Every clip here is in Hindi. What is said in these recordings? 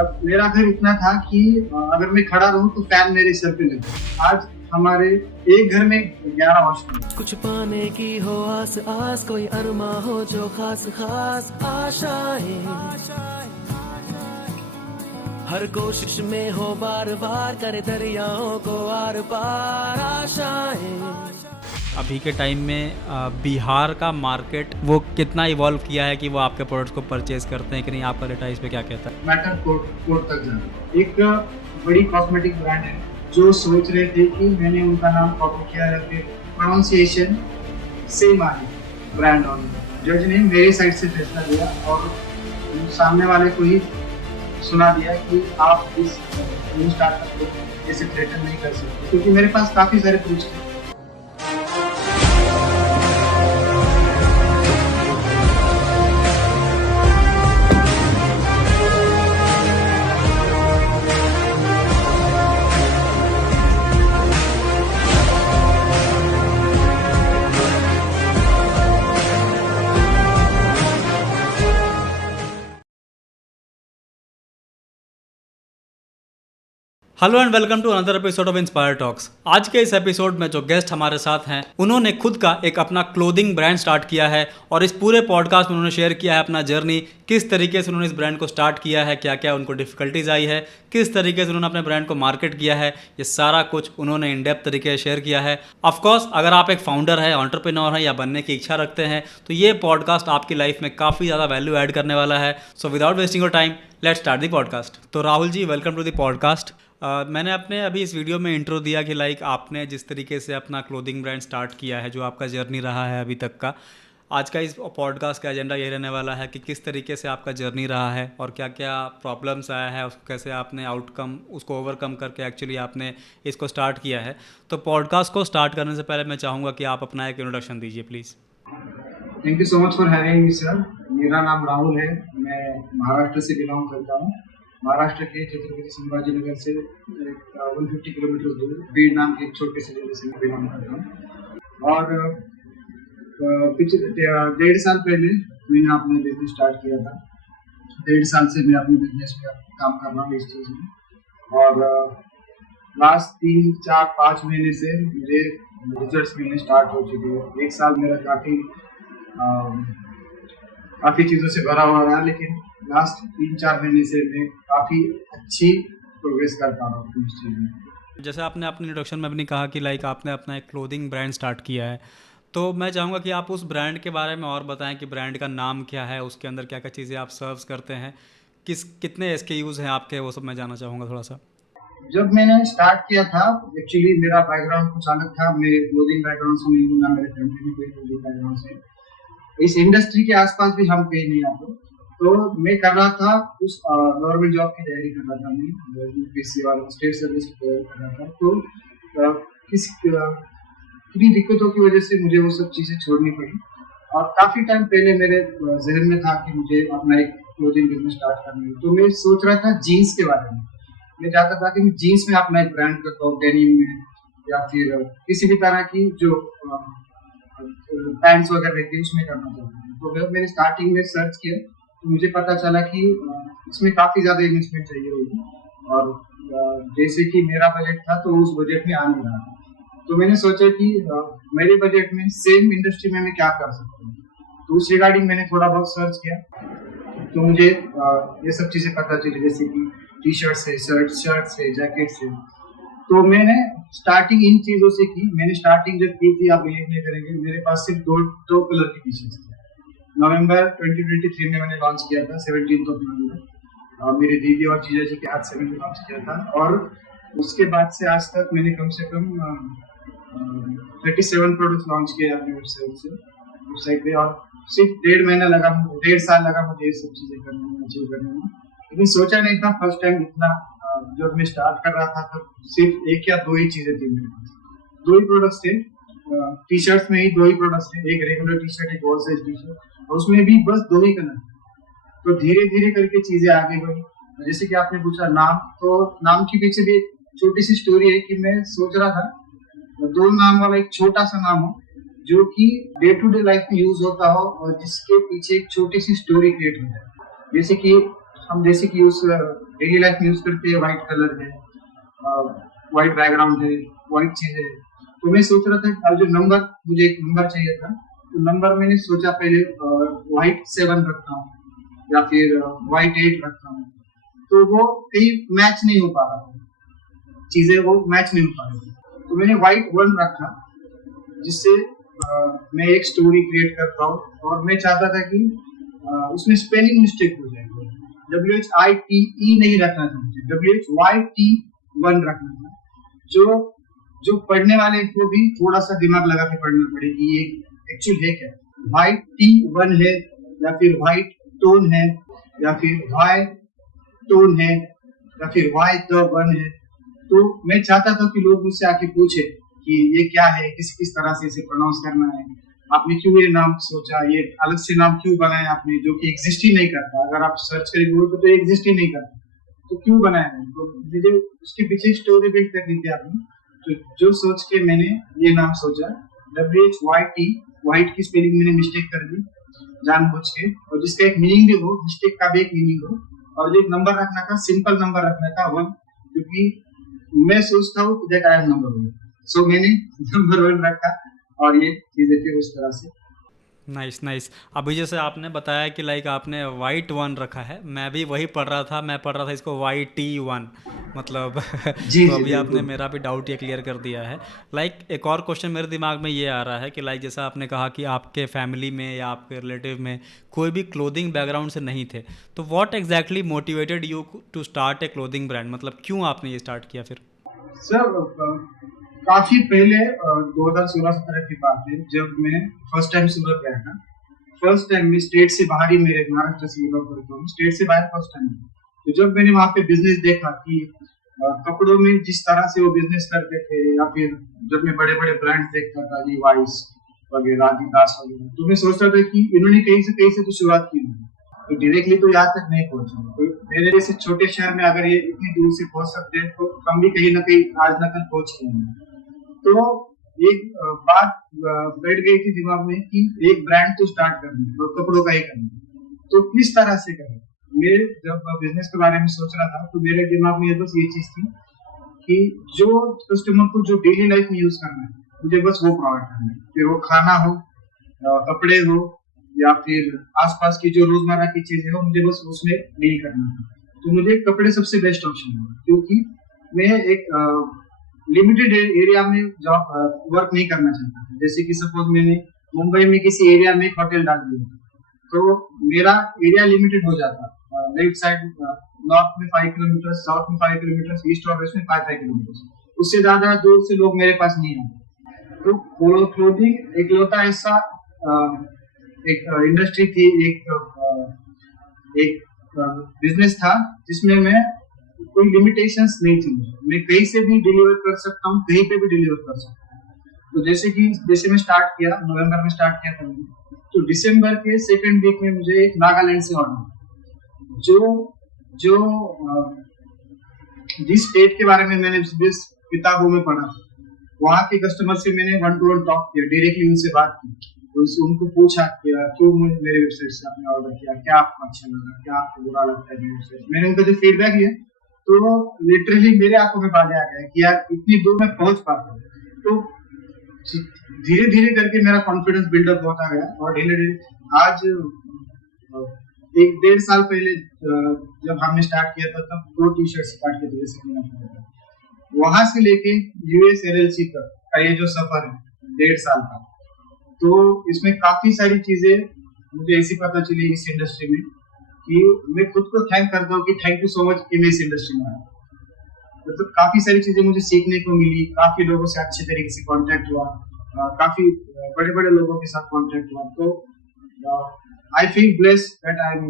अब मेरा घर इतना था कि अगर मैं खड़ा रहूं तो फैन मेरे सर पे लगे। आज हमारे एक घर में 11 वॉशरूम। कुछ पाने की हो आस आस, कोई अरमा हो जो खास खास आशाएं, हर कोशिश में हो बार बार, करे दरियाओं को आर पार आशाएं। अभी के टाइम में बिहार का मार्केट वो कितना इवॉल्व किया है कि वो आपके प्रोडक्ट्स को परचेज करते हैं कि नहीं, आपका डेटा इस पे क्या कहता है? मैटर कोर्ट तक जाना। एक बड़ी कॉस्मेटिक ब्रांड है जो सोच रहे थे कि मैंने उनका नाम कॉपी किया है, फिर प्रोनाउंसिएशन सेम आ गई ब्रांड ऑनर। जज ने मेरे साइड से फैसला लिया और सामने वाले को ही सुना दिया कि आप इस न्यू स्टार्टअप को ऐसे थ्रेटन नहीं कर सकते, क्योंकि मेरे पास काफ़ी सारे प्रूफ थे। Hello and welcome to another episode of inspire talks. आज के इस एपिसोड में जो गेस्ट हमारे साथ हैं, उन्होंने खुद का एक अपना क्लोथिंग ब्रांड स्टार्ट किया है और इस पूरे पॉडकास्ट में उन्होंने शेयर किया है अपना जर्नी, किस तरीके से उन्होंने इस ब्रांड को स्टार्ट किया है, क्या क्या उनको डिफिकल्टीज आई है, किस तरीके से उन्होंने अपने ब्रांड को मार्केट किया है। ये सारा कुछ उन्होंने इन डेप्थ तरीके से शेयर किया है। ऑफकोर्स अगर आप एक फाउंडर है, एंटरप्रेन्योर है या बनने की इच्छा रखते हैं तो ये पॉडकास्ट आपकी लाइफ में काफ़ी ज़्यादा वैल्यू ऐड करने वाला है। So without wasting your time let's start the podcast. तो Rahul ji, welcome to the podcast. मैंने अपने अभी इस वीडियो में इंट्रो दिया कि लाइक आपने जिस तरीके से अपना क्लोथिंग ब्रांड स्टार्ट किया है, जो आपका जर्नी रहा है अभी तक का। आज का इस पॉडकास्ट का एजेंडा ये रहने वाला है कि किस तरीके से आपका जर्नी रहा है और क्या क्या प्रॉब्लम्स आया है, उसको कैसे आपने आउटकम उसको ओवरकम करके एक्चुअली आपने इसको स्टार्ट किया है। तो पॉडकास्ट को स्टार्ट करने से पहले मैं चाहूँगा कि आप अपना एक इंट्रोडक्शन दीजिए please. Thank you so much for having me sir. मेरा नाम राहुल है, मैं महाराष्ट्र से बिलोंग करता हूँ। महाराष्ट्र के छत्रपति संभाजी नगर से 150 किलोमीटर दूर बीड नाम के एक छोटे से जगह से मैं बिलोंग करता हूँ। और पिछले 1.5 साल पहले मैंने अपना बिजनेस स्टार्ट किया था। 1.5 साल से मैं अपने बिजनेस में काम कर रहा हूँ इस चीज़ में, और लास्ट 3, 4, 5 महीने से मुझे रिजल्ट्स मिलने स्टार्ट हो चुके हैं। 1 साल मेरा काफ़ी चीज़ों से भरा हुआ रहा, लेकिन लास्ट 3-4 महीने से मैं काफ़ी अच्छी प्रोग्रेस कर पा रहा हूँ इस चीज़ में। जैसे आपने अपने इंट्रोडक्शन में भी कहा कि लाइक आपने अपना एक क्लोथिंग ब्रांड स्टार्ट किया है, तो मैं चाहूँगा कि आप उस ब्रांड के बारे में और बताएं कि ब्रांड का नाम क्या है, उसके अंदर क्या क्या चीज़ें आप सर्व्स करते हैं, कितने SKUs हैं आपके, वो सब मैं जानना चाहूँगा थोड़ा सा। जब मैंने स्टार्ट किया था, एक्चुअली मेरा बैकग्राउंड कुछ अलग था। मैं क्लोथिंग बैकग्राउंड से नहीं हूँ, ना मेरे फैमिली में कोई क्लोथिंग बैकग्राउंड से। इस इंडस्ट्री के आसपास भी हम कहीं नहीं आते। तो मैं कर रहा था उस गवर्नमेंट जॉब की तैयारी कर रहा था, मैं UPSC और स्टेट सर्विस की तैयारी कर रहा था। तो किन्हीं दिक्कतों की वजह से मुझे वो सब चीज़ें छोड़नी पड़ी, और काफ़ी टाइम पहले मेरे जहन में था कि मुझे अपना एक क्लोथिंग बिजनेस स्टार्ट करना है। तो मैं सोच रहा था जीन्स के बारे में। मैं चाहता था कि मैं जीन्स में अपना एक ब्रांड करता हूँ, डेनिम में या फिर किसी भी तरह की जो पैंट्स वगैरह रहती है उसमें करना चाहता हूँ। तो जब मैंने स्टार्टिंग में सर्च किया तो मुझे पता चला कि इसमें काफ़ी ज़्यादा इन्वेस्टमेंट चाहिए होगी, और जैसे कि मेरा बजट था तो उस बजट में आ नहीं रहा था। तो मैंने सोचा कि मेरे बजट में सेम इंडस्ट्री में मैं क्या कर सकता हूँ। तो उस रिगार्डिंग मैंने थोड़ा बहुत सर्च किया, तो मुझे ये सब चीज़ें पता चली, जैसे कि टी शर्ट्स है, शर्ट्स है, जैकेट्स है। तो मैंने स्टार्टिंग इन चीज़ों से की। मैंने स्टार्टिंग जब की थी, आप बिलीव नहीं करेंगे, मेरे पास सिर्फ दो कलर की टी शर्ट्स थी। नवंबर 2023 में मैंने लॉन्च किया था, 17 नवंबर। मेरी दीदी और जीजा जी के हाथ से मैंने लॉन्च किया था, और उसके बाद से आज तक मैंने कम से कम 37 प्रोडक्ट्स लॉन्च किए अपनी वेबसाइट पे। और सिर्फ 1.5 साल लगा मुझे ये सब चीज़ें करने में, अचीव करने में। लेकिन सोचा नहीं था फर्स्ट टाइम इतना। जब मैं स्टार्ट कर रहा था तब सिर्फ 1 या 2 ही चीज़ें थी मेरे पास, 2 ही प्रोडक्ट्स थे। टी शर्ट्स में ही 2 ही प्रोडक्ट्स थे, एक रेगुलर टी शर्ट, एक ओवर साइज टी शर्ट, और उसमें भी बस 2 ही कलर। तो धीरे धीरे करके चीज़ें आगे बढ़ी। जैसे कि आपने पूछा नाम, तो नाम के पीछे भी एक छोटी सी स्टोरी है कि मैं सोच रहा था 2 नाम वाला एक छोटा सा नाम हो, जो कि डे टू डे लाइफ में यूज होता हो और जिसके पीछे एक छोटी सी स्टोरी क्रिएट हो जाए। जैसे कि उस डेली लाइफ में यूज करते हैं, व्हाइट कलर है, व्हाइट बैकग्राउंड है, व्हाइट चीज है। तो मैं सोच रहा था कि जो नंबर, मुझे एक नंबर चाहिए था, तो नंबर मैंने सोचा पहले व्हाइट 7 रखता हूँ या फिर व्हाइट 8 रखता हूँ। तो वो कहीं मैच नहीं हो पा रहा था, चीजें वो मैच नहीं हो पा रही थी। तो मैंने व्हाइट 1 रखा, जिससे मैं एक स्टोरी क्रिएट कर पाऊँ। और मैं चाहता था कि उसमें स्पेलिंग मिस्टेक हो जाए, WHITE नहीं रखना था मुझे, WHYT1 रखना था, जो पढ़ने वाले को भी थोड़ा सा दिमाग लगा के पढ़ना पड़े कि ये एक्चुअल है क्या, व्हाइट T1 है या फिर व्हाइट टोन है या फिर वाई टोन है या फिर वाई द 1 है। तो मैं चाहता था कि लोग मुझसे आके पूछे कि ये क्या है, किस तरह से इसे प्रोनाउंस करना है, आपने क्यों ये नाम सोचा, ये अलग से नाम क्यों बनाया आपने, जो कि एग्जिस्ट ही नहीं करता। अगर आप सर्च करें गूगल पर तो एग्जिस्ट ही नहीं करता, तो क्यों बनाया है। तो मुझे उसके पीछे स्टोरी बिल्ड करनी थी आपने, तो जो सोच के मैंने ये नाम सोचा, WHYT, व्हाइट की स्पेलिंग मैंने मिस्टेक कर दी जानबूझ के, और जिसका एक मीनिंग भी हो, मिस्टेक का भी एक मीनिंग हो। और जो एक नंबर रखना था, सिंपल नंबर रखना था 1, क्योंकि मैं सोचता हूँ दैट आई एम नंबर 1, सो मैंने नंबर 1 रखा और ये चीजें फिर उस तरह से। नाइस। अभी जैसे आपने बताया कि लाइक आपने वाइट 1 रखा है, मैं भी वही पढ़ रहा था इसको YT1 मतलब जी तो जी अभी आपने बिल्कुल। मेरा भी डाउट ये क्लियर कर दिया है। लाइक एक और क्वेश्चन मेरे दिमाग में ये आ रहा है कि लाइक जैसा आपने कहा कि आपके फैमिली में या आपके रिलेटिव में कोई भी क्लोथिंग बैकग्राउंड से नहीं थे, तो what exactly motivated you to start a clothing brand, मतलब क्यों आपने ये स्टार्ट किया फिर? सर काफी पहले 2016-17 की बात है, जब मैं फर्स्ट टाइम सूरत गया था। फर्स्ट टाइम में स्टेट से बाहर ही, मेरे महाराष्ट्र से बिलोंग करता हूँ, स्टेट से बाहर फर्स्ट टाइम। तो जब मैंने वहाँ पे बिजनेस देखा कि कपड़ों में जिस तरह से वो बिजनेस करते थे, या फिर जब मैं बड़े बड़े ब्रांड्स देखता था, लीवाइस वगैरह, आदिदास वगैरह, तो मैं सोचता था कि इन्होंने कहीं से तो शुरुआत की है, तो डायरेक्टली तो यहाँ तक नहीं पहुंचा। तो मेरे जैसे छोटे शहर में अगर ये इतनी दूर से पहुंच सकते हैं, तो हम भी कहीं ना कहीं आज न कल पहुंच गए हैं। तो एक बात बैठ गई थी दिमाग में कि एक ब्रांड तो स्टार्ट करना है और कपड़ों का ही करना है, तो किस तरह से करें। मैं जब बिजनेस के बारे में सोच रहा था, तो मेरे दिमाग में बस ये चीज थी कि जो कस्टमर को जो डेली लाइफ में यूज करना है, मुझे बस वो प्रोवाइड करना है, फिर वो खाना हो, कपड़े हो, या फिर आसपास की जो रोजमर्रा की चीजें हो, मुझे बस उसमें डील करना है। तो मुझे कपड़े सबसे बेस्ट ऑप्शन है, क्योंकि मैं एक लिमिटेड एरिया में जॉब वर्क नहीं करना चाहता था। जैसे कि सपोज मैंने मुंबई में किसी एरिया में एक होटल डाल दिया, तो मेरा एरिया लिमिटेड हो जाता, लेफ्ट साइड नॉर्थ में 5 किलोमीटर, साउथ में 5 किलोमीटर, ईस्ट और वेस्ट में 5 किलोमीटर, उससे ज्यादा दूर से लोग मेरे पास नहीं आते। तो क्लोथिंग एक लौता ऐसा एक इंडस्ट्री थी, एक बिजनेस था जिसमें मैं कोई लिमिटेशंस नहीं थी, मैं कहीं से भी डिलीवर कर सकता हूँ, कहीं पे भी डिलीवर कर सकता हूँ। तो जैसे मैं स्टार्ट किया, नवंबर में स्टार्ट किया था मैंने, तो दिसंबर के सेकंड वीक में मुझे एक नागालैंड से ऑर्डर, जो जिस स्टेट के बारे में मैंने जिस किताबों में पढ़ा, वहाँ के कस्टमर से मैंने 1-to-1 टॉक किया, डायरेक्टली उनसे बात की, तो उनको पूछा कि क्यों मेरे वेबसाइट से आपने ऑर्डर किया, क्या आपको अच्छा लगा, क्या आपको बुरा लगता है मेरे वेबसाइट। मैंने उनका जो फीडबैक लिया, तो लिटरली मेरे आंखों में पानी आ गया कि यार इतनी दूर मैं पहुंच पाता हूँ। तो धीरे धीरे करके मेरा कॉन्फिडेंस बिल्डअप होता गया, और धीरे आज 1-1.5 साल पहले जब हमने स्टार्ट किया था, तब 2 टी-शर्ट स्टार्ट किए थे, जैसे मैंने वहां से लेके US LLC तक का ये जो सफर है 1.5 साल का, तो इसमें काफी सारी चीजें मुझे ऐसी पता चली इस इंडस्ट्री में कि मैं खुद को थैंक करता हूँ कि थैंक यू सो मच कि मैं इस इंडस्ट्री में आया। मतलब काफी सारी चीजें मुझे सीखने को मिली, काफी लोगों से अच्छे तरीके से कांटेक्ट हुआ, काफी बड़े बड़े लोगों के साथ कांटेक्ट हुआ। तो I feel blessed that I am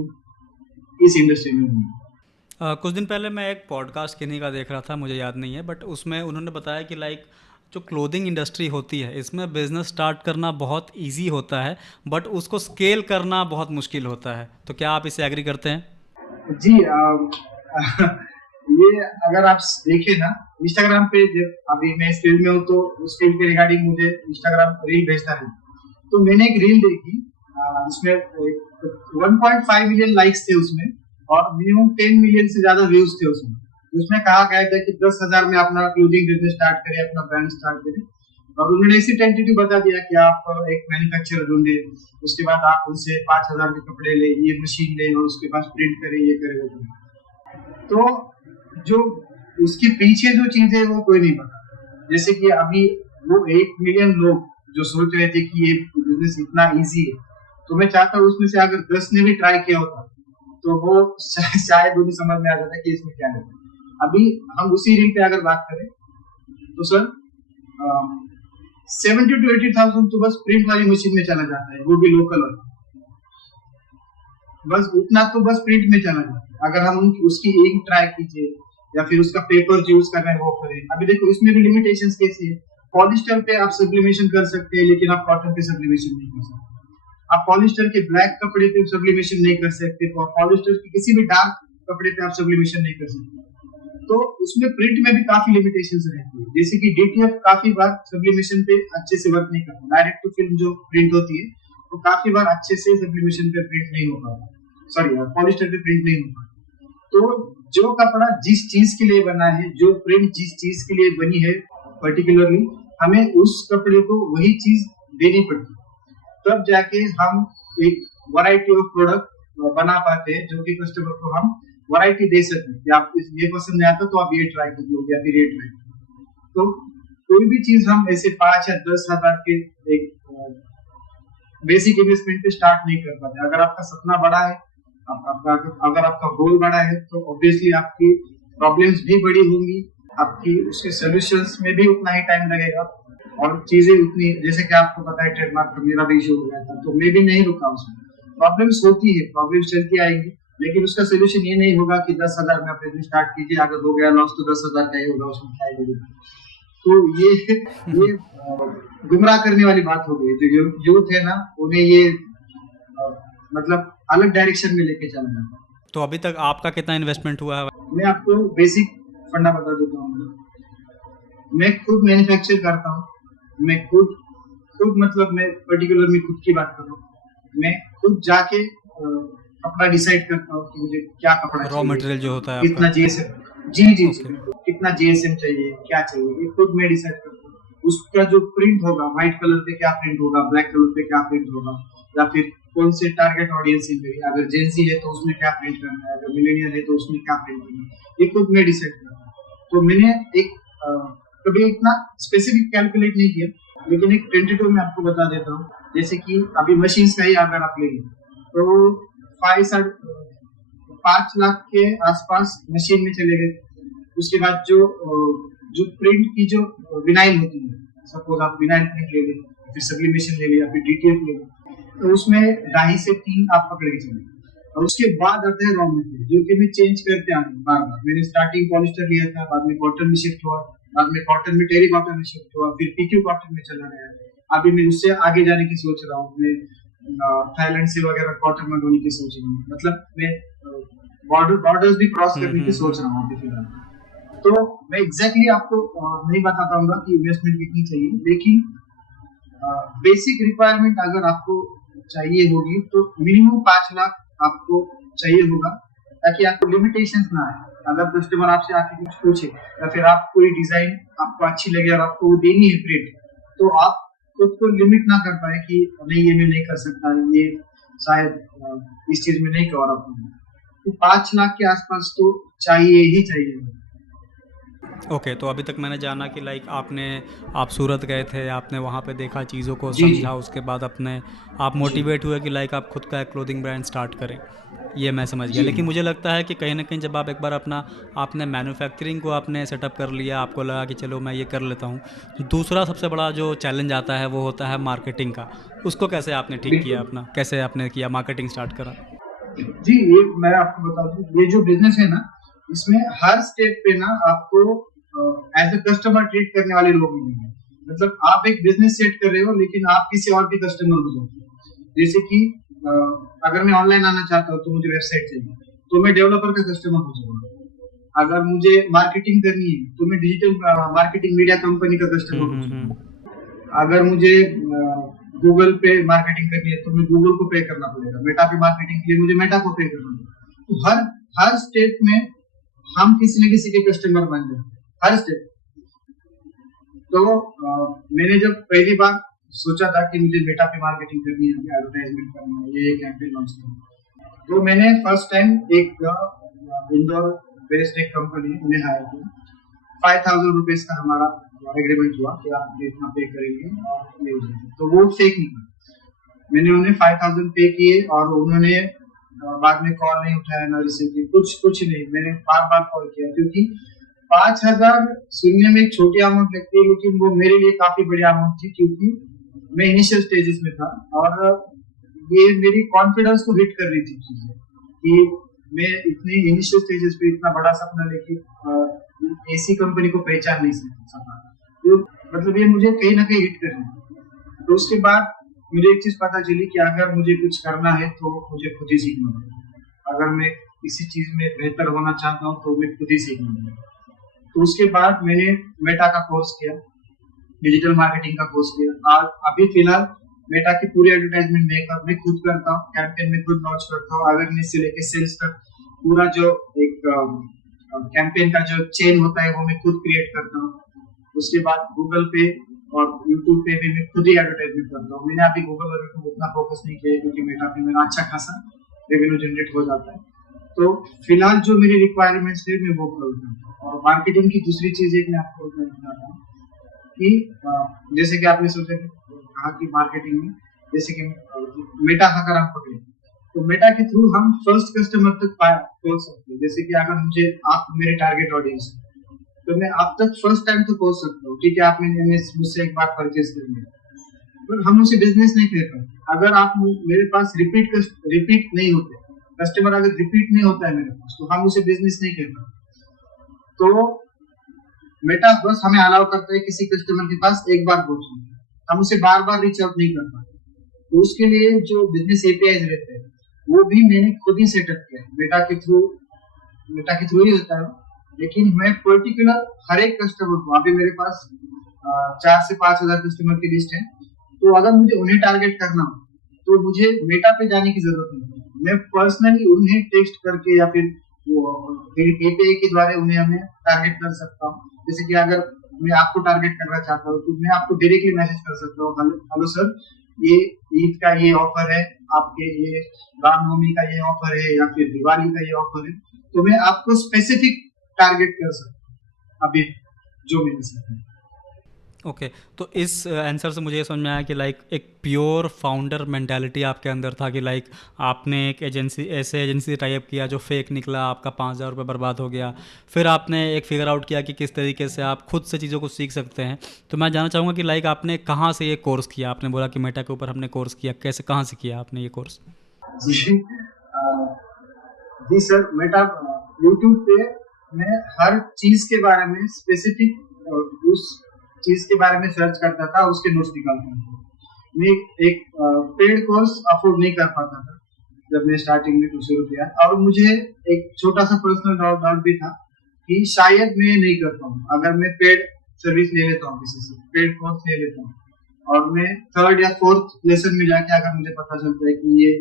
इस इंडस्ट्री में हूँ। कुछ दिन पहले मैं एक पॉडकास्ट किन्हीं का देख रहा था, मुझे याद नहीं है, बट उसमें उन्होंने बताया कि लाइक जो क्लोथिंग इंडस्ट्री होती है, इसमें बिजनेस स्टार्ट करना बहुत इजी होता है, बट उसको स्केल करना बहुत मुश्किल होता है। तो क्या आप इसे एग्री करते हैं? जी ये अगर आप देखें ना, इंस्टाग्राम पे जब अभी मैं इस फील्ड में हूँ, तो उस फील्ड के रिगार्डिंग मुझे इंस्टाग्राम रील भेजता है, तो मैंने एक रील देखी, उसमें 1.5 मिलियन लाइक्स थे उसमें, और मिनिमम 10 मिलियन से ज्यादा व्यूज थे उसमें। उसमें कहा गया था कि 10,000 में अपना क्लोथिंग बिजनेस स्टार्ट करें, अपना ब्रांड स्टार्ट करें। और उन्होंने ऐसी टेंटेटिव बता दिया कि आप एक मैन्युफैक्चरर ढूंढे, उसके बाद आप उनसे 5,000 के कपड़े ले, ये मशीन ले और उसके बाद प्रिंट करें, ये करें, वो करें। तो जो उसके पीछे जो चीजें वो कोई नहीं पता। जैसे कि अभी वो 1 मिलियन लोग जो सोच रहे थे कि ये बिजनेस इतना इजी है, तो मैं चाहता हूँ उसमें से अगर 10 ने भी ट्राई किया होता तो वो शायद उन्हें समझ में आ जाता कि इसमें क्या है। अभी हम उसी रिंग पे अगर बात करें तो सर 70 to 80,000 तो बस प्रिंट वाली मशीन में चला जाता है, वो भी लोकल वाली, बस उतना तो बस प्रिंट में चला जाता है। अगर हम उसकी इंक ट्राई कीजिए या फिर उसका पेपर यूज कर रहे हैं वो करें। अभी देखो इसमें भी लिमिटेशंस कैसी है। पॉलिस्टर पे आप सब्लिमेशन कर सकते हैं, लेकिन आप कॉटन पे सब्लिमेशन नहीं कर सकते। आप पॉलिस्टर के ब्लैक कपड़े पे सब्लिमेशन नहीं कर सकते, और पॉलिस्टर के किसी भी डार्क कपड़े पे आप सब्लिमेशन नहीं कर सकते। तो उसमें प्रिंट में भी काफी लिमिटेशंस रहती है। जैसे कि डीटीएफ काफी बार सब्लिमेशन पे अच्छे से वर्क नहीं करता। डायरेक्ट टू फिल्म जो प्रिंट होती है वो काफी बार अच्छे से सब्लिमेशन पे प्रिंट नहीं हो पाता, सॉरी पॉलिस्टर पे प्रिंट नहीं हो पाता। तो जो कपड़ा जिस चीज के लिए बना है, जो प्रिंट जिस चीज के लिए बनी है पर्टिकुलरली, हमें उस कपड़े को वही चीज देनी पड़ती है, तब जाके हम एक वैरायटी ऑफ प्रोडक्ट बना पाते हैं जो कि कस्टमर को हम वैरायटी दे सकते हैं कि आप ये पसंद नहीं आता तो आप ये ट्राई कर लो या फिर ये ट्राई करो। तो कोई भी चीज हम ऐसे 5 या 10 हजार के एक बेसिक इन्वेस्टमेंट पे स्टार्ट नहीं कर पाते। अगर आपका सपना बड़ा है, अगर आपका गोल बड़ा है, तो ऑब्वियसली आपकी प्रॉब्लम्स भी बड़ी होंगी, आपकी उसके सॉल्यूशंस में भी उतना ही टाइम लगेगा, और चीजें उतनी, जैसे कि आपको पता है ट्रेडमार्क का मेरा भी इशू हो गया था, तो मैं भी नहीं रुका उसमें। प्रॉब्लम्स होती है, प्रॉब्लम्स चलती आएंगी, लेकिन उसका सोल्यूशन ये नहीं होगा कि 10,000 में अपने स्टार्ट कीजिए, अगर हो गया लॉस तो 10,000 का ही होगा, उसमें क्या होगा। तो ये गुमराह करने वाली बात हो गई। जो यूथ है ना, उन्हें ये मतलब अलग डायरेक्शन में लेके चलना है। तो अभी तक आपका कितना इन्वेस्टमेंट हुआ है? मैं आपको बेसिक फंडा बता देता हूँ। मैं खुद मैन्युफैक्चर करता हूँ, मैं खुद मतलब मैं पर्टिकुलर में खुद की बात कर रहा हूँ। मैं खुद जाके कपड़ा डिसाइड करता हूँ कि मुझे क्या कपड़ा रॉ मटेरियल जो होता है कितना जीएसएम, जी कितना जीएसएम चाहिए, क्या चाहिए, ये खुद मैं डिसाइड करता हूँ। उसका जो प्रिंट होगा, व्हाइट कलर पे क्या प्रिंट होगा, ब्लैक कलर पे क्या प्रिंट होगा, या फिर कौन से टारगेट ऑडियंस है मेरी, अगर जेंसी है तो उसमें क्या प्रिंट करना है, अगर मिलेनियल है तो उसमें क्या प्रिंट करना है, ये खुद मैं डिसाइड करता हूँ। तो मैंने एक कभी इतना स्पेसिफिक कैलकुलेट नहीं किया, लेकिन एक टेंटेटिव में आपको बता देता हूँ। जैसे कि अभी मशीन्स का ही अगर आप लेंगे तो 5 लाख के आसपास मशीन में चले गए। उसके बाद जो प्रिंट की जो विनाइल होती है, सपोज आप विनाइल प्रिंट ले लें, फिर सब्लिमेशन ले लिया, फिर डीटीएफ ले लिया, तो उसमें 2.5 से 3 आप पकड़ के चले। और उसके बाद आता है रॉ मटेरियल, जो कि मैं चेंज करते आ रहा हूँ बार बार। मैंने स्टार्टिंग पॉलिस्टर लिया था, बाद में कॉटन में शिफ्ट हुआ, बाद में कॉटन में टेरी कॉटन में शिफ्ट हुआ, फिर पीक्यू कॉटन में चला गया। अभी मैं उससे आगे जाने की सोच रहा हूँ, मैं थाईलैंड से वगैरह कॉटन मंगवाने की सोच रहा हूँ। मतलब मैं बॉर्डर्स भी क्रॉस करने की सोच रहा हूँ अभी फिलहाल। तो मैं एग्जैक्टली आपको नहीं बता पाऊंगा कि इन्वेस्टमेंट कितनी चाहिए, लेकिन बेसिक रिक्वायरमेंट अगर आपको चाहिए होगी तो मिनिमम 5 लाख आपको चाहिए होगा, ताकि आपको लिमिटेशंस ना आए। अगर कस्टमर आपसे आके कुछ पूछे या फिर आप कोई डिजाइन आपको अच्छी लगे और आपको वो देनी है प्रिंट, तो आप खुद को लिमिट ना कर पाए कि नहीं ये मैं नहीं कर सकता, ये शायद इस चीज में नहीं कवर अप होगा। तो 5 लाख के आसपास तो चाहिए ही चाहिए। ओके, तो अभी तक मैंने जाना कि लाइक आप सूरत गए थे, आपने वहाँ पे देखा, चीज़ों को समझा, उसके बाद आप मोटिवेट हुए कि लाइक आप खुद का एक क्लोथिंग ब्रांड स्टार्ट करें, ये मैं समझ गया। लेकिन मुझे लगता है कि कहीं ना कहीं जब आप एक बार आपने मैन्युफैक्चरिंग को आपने सेटअप कर लिया, आपको लगा कि चलो मैं ये कर लेता हूँ, दूसरा सबसे बड़ा जो चैलेंज आता है वो होता है मार्केटिंग का। उसको कैसे आपने ठीक किया अपना, कैसे आपने किया मार्केटिंग स्टार्ट करा? जी, ये मैं आपको बता दूं, ये जो बिजनेस है ना, इसमें हर स्टेप पे ना आपको एज अ कस्टमर ट्रीट करने वाले लोग मिलेंगे। मतलब आप एक बिजनेस सेट कर रहे हो, लेकिन आप किसी और के कस्टमर हो जाओगे। जैसे कि अगर मैं ऑनलाइन आना चाहता हूँ तो मुझे वेबसाइट चाहिए, तो मैं डेवलपर का कस्टमर हो जाऊंगा। अगर मुझे मार्केटिंग करनी है तो मैं डिजिटल मार्केटिंग मीडिया कंपनी का कस्टमर हो जाऊंगा। अगर मुझे गूगल पे मार्केटिंग करनी है तो मैं गूगल को पे करना पड़ेगा। मेटा पे मार्केटिंग के लिए मुझे मेटा को पे करना पड़ेगा। तो हर हर स्टेप में हम किसी न किसी के कस्टमर बन गए, हर स्टेप। तो मैंने जब पहली बार सोचा था कि मुझे मेटा पे मार्केटिंग करनी है, एडवर्टाइजमेंट करना है, ये कैंपेन लॉन्च करना है, तो मैंने फर्स्ट टाइम एक इंदौर बेस्ड एक कंपनी उन्हें हायर किया। 5,000 रुपीज का हमारा एग्रीमेंट हुआ कि आप इतना पे करेंगे और ये हो जाएगा। तो वो फेक निकला। मैंने उन्हें 5,000 पे किए और उन्होंने बाद में कॉल नहीं उठाया, ना रिसीव की, कुछ नहीं। मैंने बार बार कॉल किया क्योंकि 5,000 सुनने में एक छोटी अमाउंट लगती है, लेकिन वो मेरे लिए काफी बड़ी अमाउंट थी क्योंकि मैं इनिशियल स्टेजेस में था और ये मेरी कॉन्फिडेंस को हिट कर रही थी चीजें कि मैं इतने इनिशियल स्टेजेस पे इतना बड़ा सपना लेके ऐसी कंपनी को पहचान नहीं सकता। तो मतलब ये मुझे कहीं ना कहीं हिट कर रही थी। तो उसके बाद मुझे एक चीज पता चली कि अगर मुझे कुछ करना है तो मुझे खुद ही सीखना होगा। अगर मैं किसी चीज में बेहतर होना चाहता हूँ तो मैं खुद ही सीखना होगा। तो उसके बाद मैंने मेटा का कोर्स किया, डिजिटल मार्केटिंग का कोर्स किया और अभी फिलहाल मेटा की पूरी एडवर्टाइजमेंट मैं खुद करता हूँ, कैंपेन में खुद लॉन्च करता हूँ, अवेयरनेस से लेके सेल्स तक पूरा जो एक कैंपेन का जो चेन होता है वो मैं खुद क्रिएट करता हूँ। उसके बाद गूगल पे और यूट्यूब पे भी मैं खुद ही एडवर्टाइजमेंट करता हूँ। मैंने अभी गूगल और यूट्यूब उतना फोकस नहीं किया है क्योंकि मेटा पे मेरा अच्छा खासा रेवेन्यू जनरेट हो जाता है। तो फिलहाल जो मेरी रिक्वायरमेंट्स है मैं वो करता हूँ। और मार्केटिंग की दूसरी चीज एक मैं आपको बताना चाहता हूँ कि जैसे कि आपने सोचा कि कहा कि मार्केटिंग में जैसे कि मेटा अगर हम पकड़े तो मेटा के थ्रू हम फर्स्ट कस्टमर तक पहुंच सकते हैं। जैसे कि अगर मुझे आप मेरे टारगेट ऑडियंस तो मैं आप तक फर्स्ट टाइम तो पहुंच सकता हूँ। ठीक है, आपने मुझसे एक बार परचेज कर लिया, पर हम उसे बिजनेस नहीं कर पाते। अगर आप मेरे पास रिपीट नहीं होते, कस्टमर अगर रिपीट नहीं होता है मेरे पास, तो हम उसे बिजनेस नहीं कर पाते। तो मेटा बस हमें अलाउ करता है किसी कस्टमर के पास एक बार पहुंचने, हम उसे बार बार रीच आउट नहीं कर पाते। तो उसके लिए जो बिजनेस एपीआईज रहते हैं वो भी मैंने खुद ही सेटअप किया, मेटा के थ्रू ही होता है। लेकिन मैं पर्टिकुलर हर एक कस्टमर को, अभी मेरे पास 4 से 5,000 कस्टमर की लिस्ट है, तो अगर मुझे उन्हें टारगेट करना हो तो मुझे मेटा पे जाने की जरूरत नहीं। मैं पर्सनली उन्हें टेक्स्ट करके या फिर एपीआई के द्वारा उन्हें टारगेट कर सकता हूँ। जैसे कि अगर मैं आपको टारगेट करना चाहता हूँ तो मैं आपको डायरेक्टली मैसेज कर सकता हूँ, हेलो सर, ये ईद का ये ऑफर है, आपके ये रामनवमी का ये ऑफर है या फिर दिवाली का ये ऑफर है। तो मैं आपको स्पेसिफिक टारगेट कर सकता हूँ अभी जो मैंने सीखा है। ओके तो इस आंसर से मुझे ये समझ में आया कि लाइक एक प्योर फाउंडर मेंटालिटी आपके अंदर था कि लाइक आपने एक एजेंसी टाई अप किया जो फेक निकला, आपका 5,000 रुपये बर्बाद हो गया। फिर आपने एक फिगर आउट किया कि किस तरीके से आप खुद से चीज़ों को सीख सकते हैं। तो मैं जानना चाहूँगा कि लाइक आपने कहाँ से ये कोर्स किया? आपने बोला कि मेटा के ऊपर हमने कोर्स किया, कैसे, कहाँ से किया आपने ये कोर्स? जी सर, मेटा यूट्यूब पे मैं हर चीज के बारे में स्पेसिफिक उस चीज के बारे में सर्च करता था, उसके नोट्स निकालता था। मैं एक पेड कोर्स अफोर्ड नहीं कर पाता था जब मैं स्टार्टिंग में कुछ शुरू किया, और मुझे एक छोटा सा पर्सनल डाउट भी था कि शायद मैं नहीं कर पाऊँ अगर मैं पेड सर्विस ले लेता हूँ, किसी से पेड कोर्स ले लेता हूँ और मैं 3rd या 4th लेसन में जाके अगर मुझे पता चलता है कि ये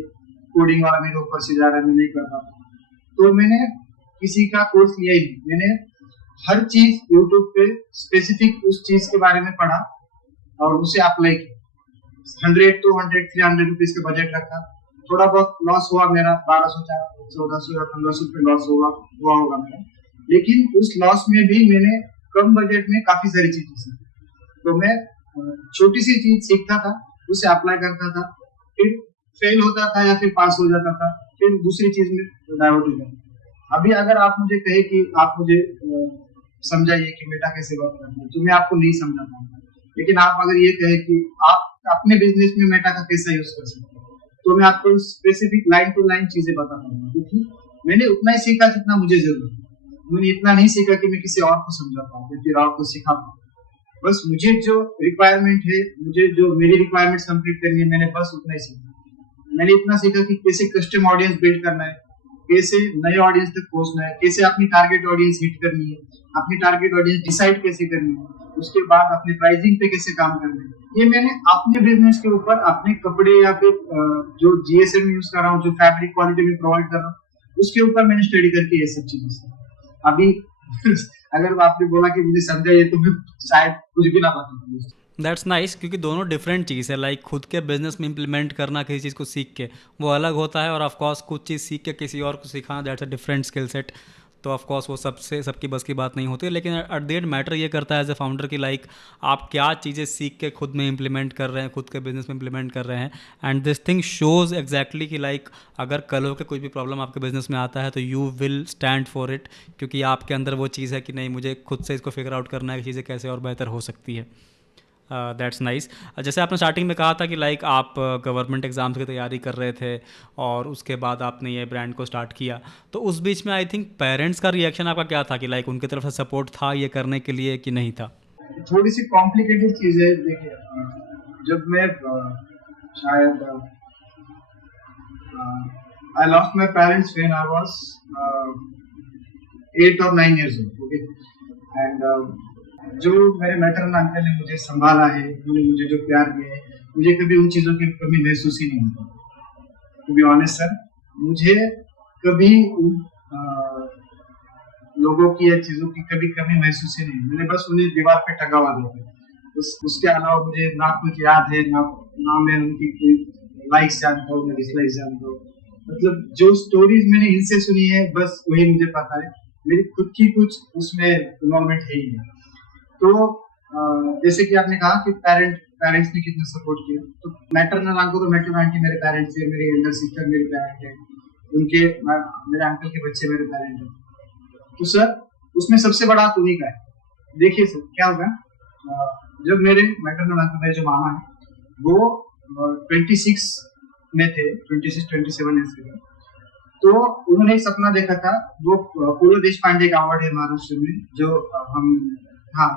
कोडिंग वाला मेरे ऊपर से जा रहा है, मैं नहीं कर पाता, तो मैंने किसी का कोर्स लिया ही नहीं। मैंने हर चीज यूट्यूब पे स्पेसिफिक उस चीज के बारे में पढ़ा और उसे अप्लाई किया। 100, 200, 300 रुपीज का बजट रखा। थोड़ा बहुत लॉस हुआ मेरा, 1200, 1400 या 1500 रुपये लॉस हुआ होगा मेरा, लेकिन उस लॉस में भी मैंने कम बजट में काफी सारी चीजें सीखी। तो मैं छोटी सी चीज सीखता था, उसे अप्लाई करता था, फिर फेल होता था या फिर पास हो जाता था, फिर दूसरी चीज में डाइवर्ट हो जाता। अभी अगर आप मुझे कहे कि आप मुझे समझाइए कि मेटा कैसे वर्क करता है, तो मैं आपको नहीं समझा पाऊंगा। लेकिन आप अगर ये कहे कि आप अपने बिजनेस में मेटा का कैसे यूज कर सकते हैं, तो मैं आपको स्पेसिफिक लाइन टू लाइन चीजें बता पाऊंगा, क्योंकि मैंने उतना ही सीखा जितना मुझे जरूरत है। मैंने इतना नहीं सीखा कि मैं किसी और को समझा पाऊँ या फिर और को सिखा पाऊँ। बस मुझे जो रिक्वायरमेंट है, मुझे जो मेरी रिक्वायरमेंट कंप्लीट करनी है, मैंने बस उतना ही सीखा। मैंने इतना सीखा कि कैसे कस्टम ऑडियंस बिल्ड करना है, कैसे नए ऑडियंस तक पहुंचना है, कैसे अपनी टारगेट ऑडियंस हिट करनी है, अपनी टारगेट ऑडियंस डिसाइड कैसे करनी है, उसके बाद अपने प्राइसिंग पे कैसे काम करना है। ये मैंने अपने बिजनेस के ऊपर, अपने कपड़े या फिर जो जीएसएम यूज कर रहा हूँ, जो फैब्रिक क्वालिटी में प्रोवाइड कर रहा हूँ, उसके ऊपर मैंने स्टडी करके ये सब चीजें से अभी अगर आपने बोला कि मुझे समझा ये, तो मैं शायद कुछ भी ना बता। दैट्स नाइस क्योंकि दोनों डिफरेंट चीज़ है। लाइक खुद के बिजनेस में इम्प्लीमेंट करना किसी चीज़ को सीख के वो अलग होता है, और ऑफ कोर्स कुछ चीज़ सीख के किसी और को सिखाना that's a different skill set. तो ऑफ कोर्स वो सबकी बस की बात नहीं होती है, लेकिन एट द एंड मैटर ये करता है एज ए फाउंडर की लाइक आप क्या चीज़ें सीख के खुद में इम्प्लीमेंट कर रहे हैं, खुद के बिजनेस में इम्प्लीमेंट कर रहे हैं। And this thing shows exactly कि लाइक अगर कल हो के कोई भी प्रॉब्लम आपके बिजनेस में आता है तो you will stand for it, क्योंकि आपके अंदर वो चीज़ है कि नहीं मुझे खुद से इसको फिगर आउट करना है कि चीज़ें कैसे और बेहतर हो सकती है। That's nice. जैसे आपने स्टार्टिंग में कहा था कि लाइक आप गवर्नमेंट एग्ज़ाम्स की तैयारी कर रहे थे और उसके बाद आपने ये ब्रांड को स्टार्ट किया, तो उस बीच में आई थिंक पेरेंट्स का रिएक्शन आपका क्या था कि लाइक उनकी तरफ से सपोर्ट था ये करने के लिए कि नहीं था? थोड़ी सी कॉम्प्लिकेटेड चीज़ है। देखिए, जब मैं शायद I lost my parents when I was 8 or 9 years old, okay. And जो मेरे मैटरनल अंकल ने मुझे संभाला है, उन्होंने मुझे जो प्यार दिया है, मुझे कभी उन चीज़ों की कमी महसूस ही नहीं होती। टू बी ऑनेस्ट सर, मुझे कभी उन लोगों की या चीज़ों की कभी कमी महसूस ही नहीं। मैंने बस उन्हें दीवार पे टंगा हुआ देखा। उसके अलावा मुझे ना कुछ याद है, ना मैं उनकी लाइक्स जानता हूँ, ना डिसलाइक्स जानता हूँ। मतलब जो स्टोरीज मैंने इनसे सुनी है बस वही मुझे पता है। मेरी खुद की कुछ उसमें इन्वॉल्वमेंट है ही नहीं। तो जैसे कि आपने कहा कि पेरेंट्स ने कितना सपोर्ट किया, तो मैटरनल अंकल तो मैटरनल आंटी मेरे पेरेंट्स है, मेरी एल्डर सिस्टर मेरे पेरेंट है, उनके मेरे अंकल के बच्चे मेरे पेरेंट है। तो सर उसमें सबसे बड़ा हाथ उन्हीं का है। देखिए सर क्या होगा, जब मेरे मैटरनल अंकल मेरे जो मामा है वो 26 में थे, 26-27 ईयर्स के थे, तो उन्होंने एक सपना देखा था। वो पूर्ण देशपांडे का अवार्ड है महाराष्ट्र में जो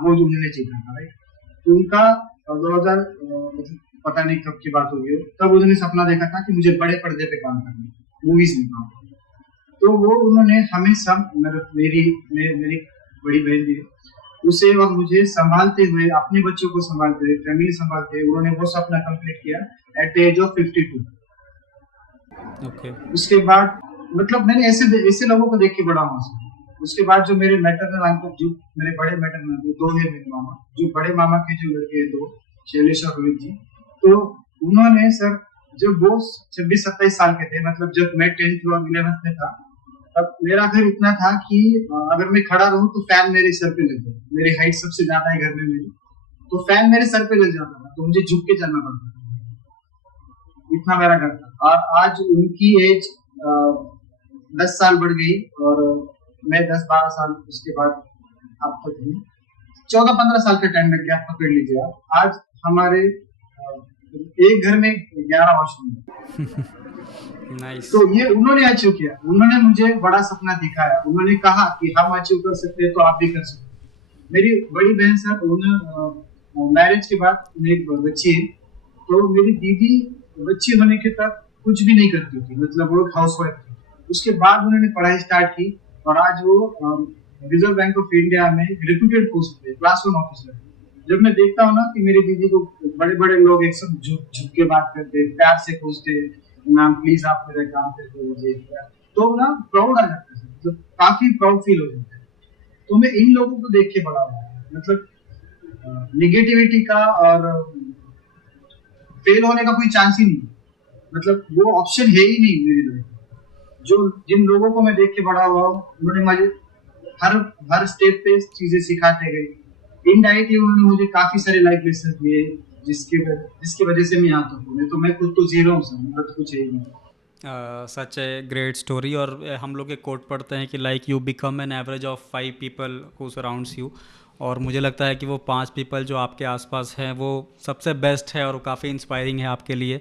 वो जो उन्होंने जीता था, राइट। तो उनका 2000 पता नहीं कब की बात होगी, तब उन्होंने सपना देखा था कि मुझे बड़े पर्दे पे काम करना, मूवीज में काम करना। तो वो उन्होंने हमें सब मेरी बड़ी बहन भी उसे और मुझे संभालते हुए, अपने बच्चों को संभालते हुए, फैमिली संभालते हुए, उन्होंने वो सपना कंप्लीट किया at the age of 52। Okay. उसके बाद मतलब मैंने ऐसे लोगों को देख के बड़ा हूँ। उसके बाद जो मेरे मैटरनल अंकल, जो मेरे बड़े मैटरनल दो है मेरे मामा, जो बड़े मामा के जो लड़के हैं दो, शैलेश और रोहित जी, तो उन्होंने सर जब वो 26-27 साल के थे, मतलब जब मैं 10th और 11th में था, तब मेरा घर इतना था कि अगर मैं खड़ा रहूं तो फैन मेरे सर पे लग जाता। मेरी हाइट सबसे ज्यादा है घर में मेरी, तो फैन मेरे सर पे लग जाता था, तो मुझे झुक के चलना पड़ता था। इतना मेरा घर था। और आज उनकी एज 10 साल बढ़ गई और मैं 10-12 साल उसके बाद आप तक 14-15 साल का टाइम लग गया, आप पकड़ लीजिए आप। आज हमारे एक घर में 11 वॉशरूम है। नाइस। तो ये उन्होंने अचीव किया, उन्होंने मुझे बड़ा सपना दिखाया, उन्होंने कहा कि हम अचीव कर सकते हैं तो आप भी कर सकते हैं। मेरी बड़ी बहन सर, उन्हें मैरिज के बाद उन्हें एक बच्ची है, तो मेरी दीदी बच्ची होने के तक कुछ भी नहीं करती थी, मतलब वो हाउसवाइफ थी। उसके बाद उन्होंने पढ़ाई स्टार्ट की और आज वो रिजर्व बैंक ऑफ इंडिया में रेप्यूटेड पोस्ट पे क्लास 1 ऑफिसर। जब मैं देखता हूँ ना कि मेरी दीदी को बड़े बड़े लोग एक सब झुक के बात करते, प्यार से पूछते, मैम प्लीज आप मेरा काम करके दीजिए, तो ना प्राउड आ जाता है, मतलब काफी प्राउड फील हो जाता है। तो मैं इन लोगों को देख के बड़ा हुआ, मतलब निगेटिविटी का और फेल होने का कोई चांस ही नहीं, मतलब वो ऑप्शन है ही नहीं मेरी लाइफ। जो जिन लोगों को मैं देख के बड़ा हुआ हूँ, उन्होंने मुझे हर स्टेप पे चीजें सिखाते गए। इनडायरेक्टली उन्होंने मुझे काफी सारे लाइफ लेसन दिए, जिसकी वजह से मैं यहाँ तक हूँ। तो मैं खुद तो जीरो हूँ सर, मेरा तो कुछ है ही नहीं। सच ए ग्रेट स्टोरी। और हम लोग एक कोट पढ़ते हैं कि like you become an average of 5 people who surrounds you, और मुझे लगता है कि वो 5 पीपल जो आपके आसपास हैं वो सबसे बेस्ट है और काफ़ी इंस्पायरिंग है आपके लिए।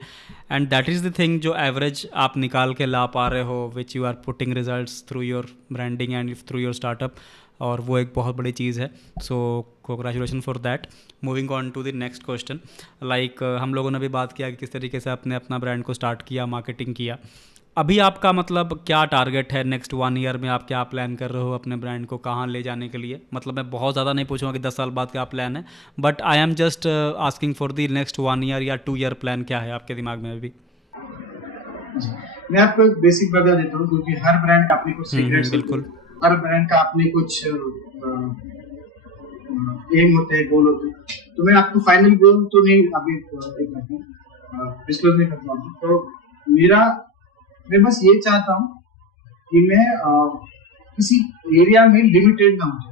And that is the thing जो एवरेज आप निकाल के ला पा रहे हो, which you are putting results through your branding and through your startup, और वो एक बहुत बड़ी चीज़ है। So congratulation for that. Moving on to the next question, like हम लोगों ने भी बात किया कि किस तरीके से आपने अपना ब्रांड को स्टार्ट किया, मार्केटिंग किया। अभी आपका मतलब क्या टारगेट है नेक्स्ट 1 ईयर में? आप क्या प्लान कर रहे हो अपने ब्रांड को कहाँ ले जाने के लिए? मतलब मैं बहुत ज़्यादा नहीं पूछूंगा कि 10 साल बाद क्या प्लान है, but I am just asking for the next 1 year या 2 ईयर प्लान क्या है आपके दिमाग में अभी? जी। मैं आपको एक बेसिक बता देता हूँ, क्योंकि हर ब्रांड का अपनी कुछ सीक्रेट्स होते बिल्कुल। हैं, हर ब्रांड का अपने कुछ एम होते हैं, गोल होते हैं। तो मैं आपको फाइनल गोल तो नहीं अभी डिस्क्लोज नहीं कर पाऊंगा। तो मैं बस ये चाहता हूँ कि मैं किसी एरिया में लिमिटेड ना हो जाए।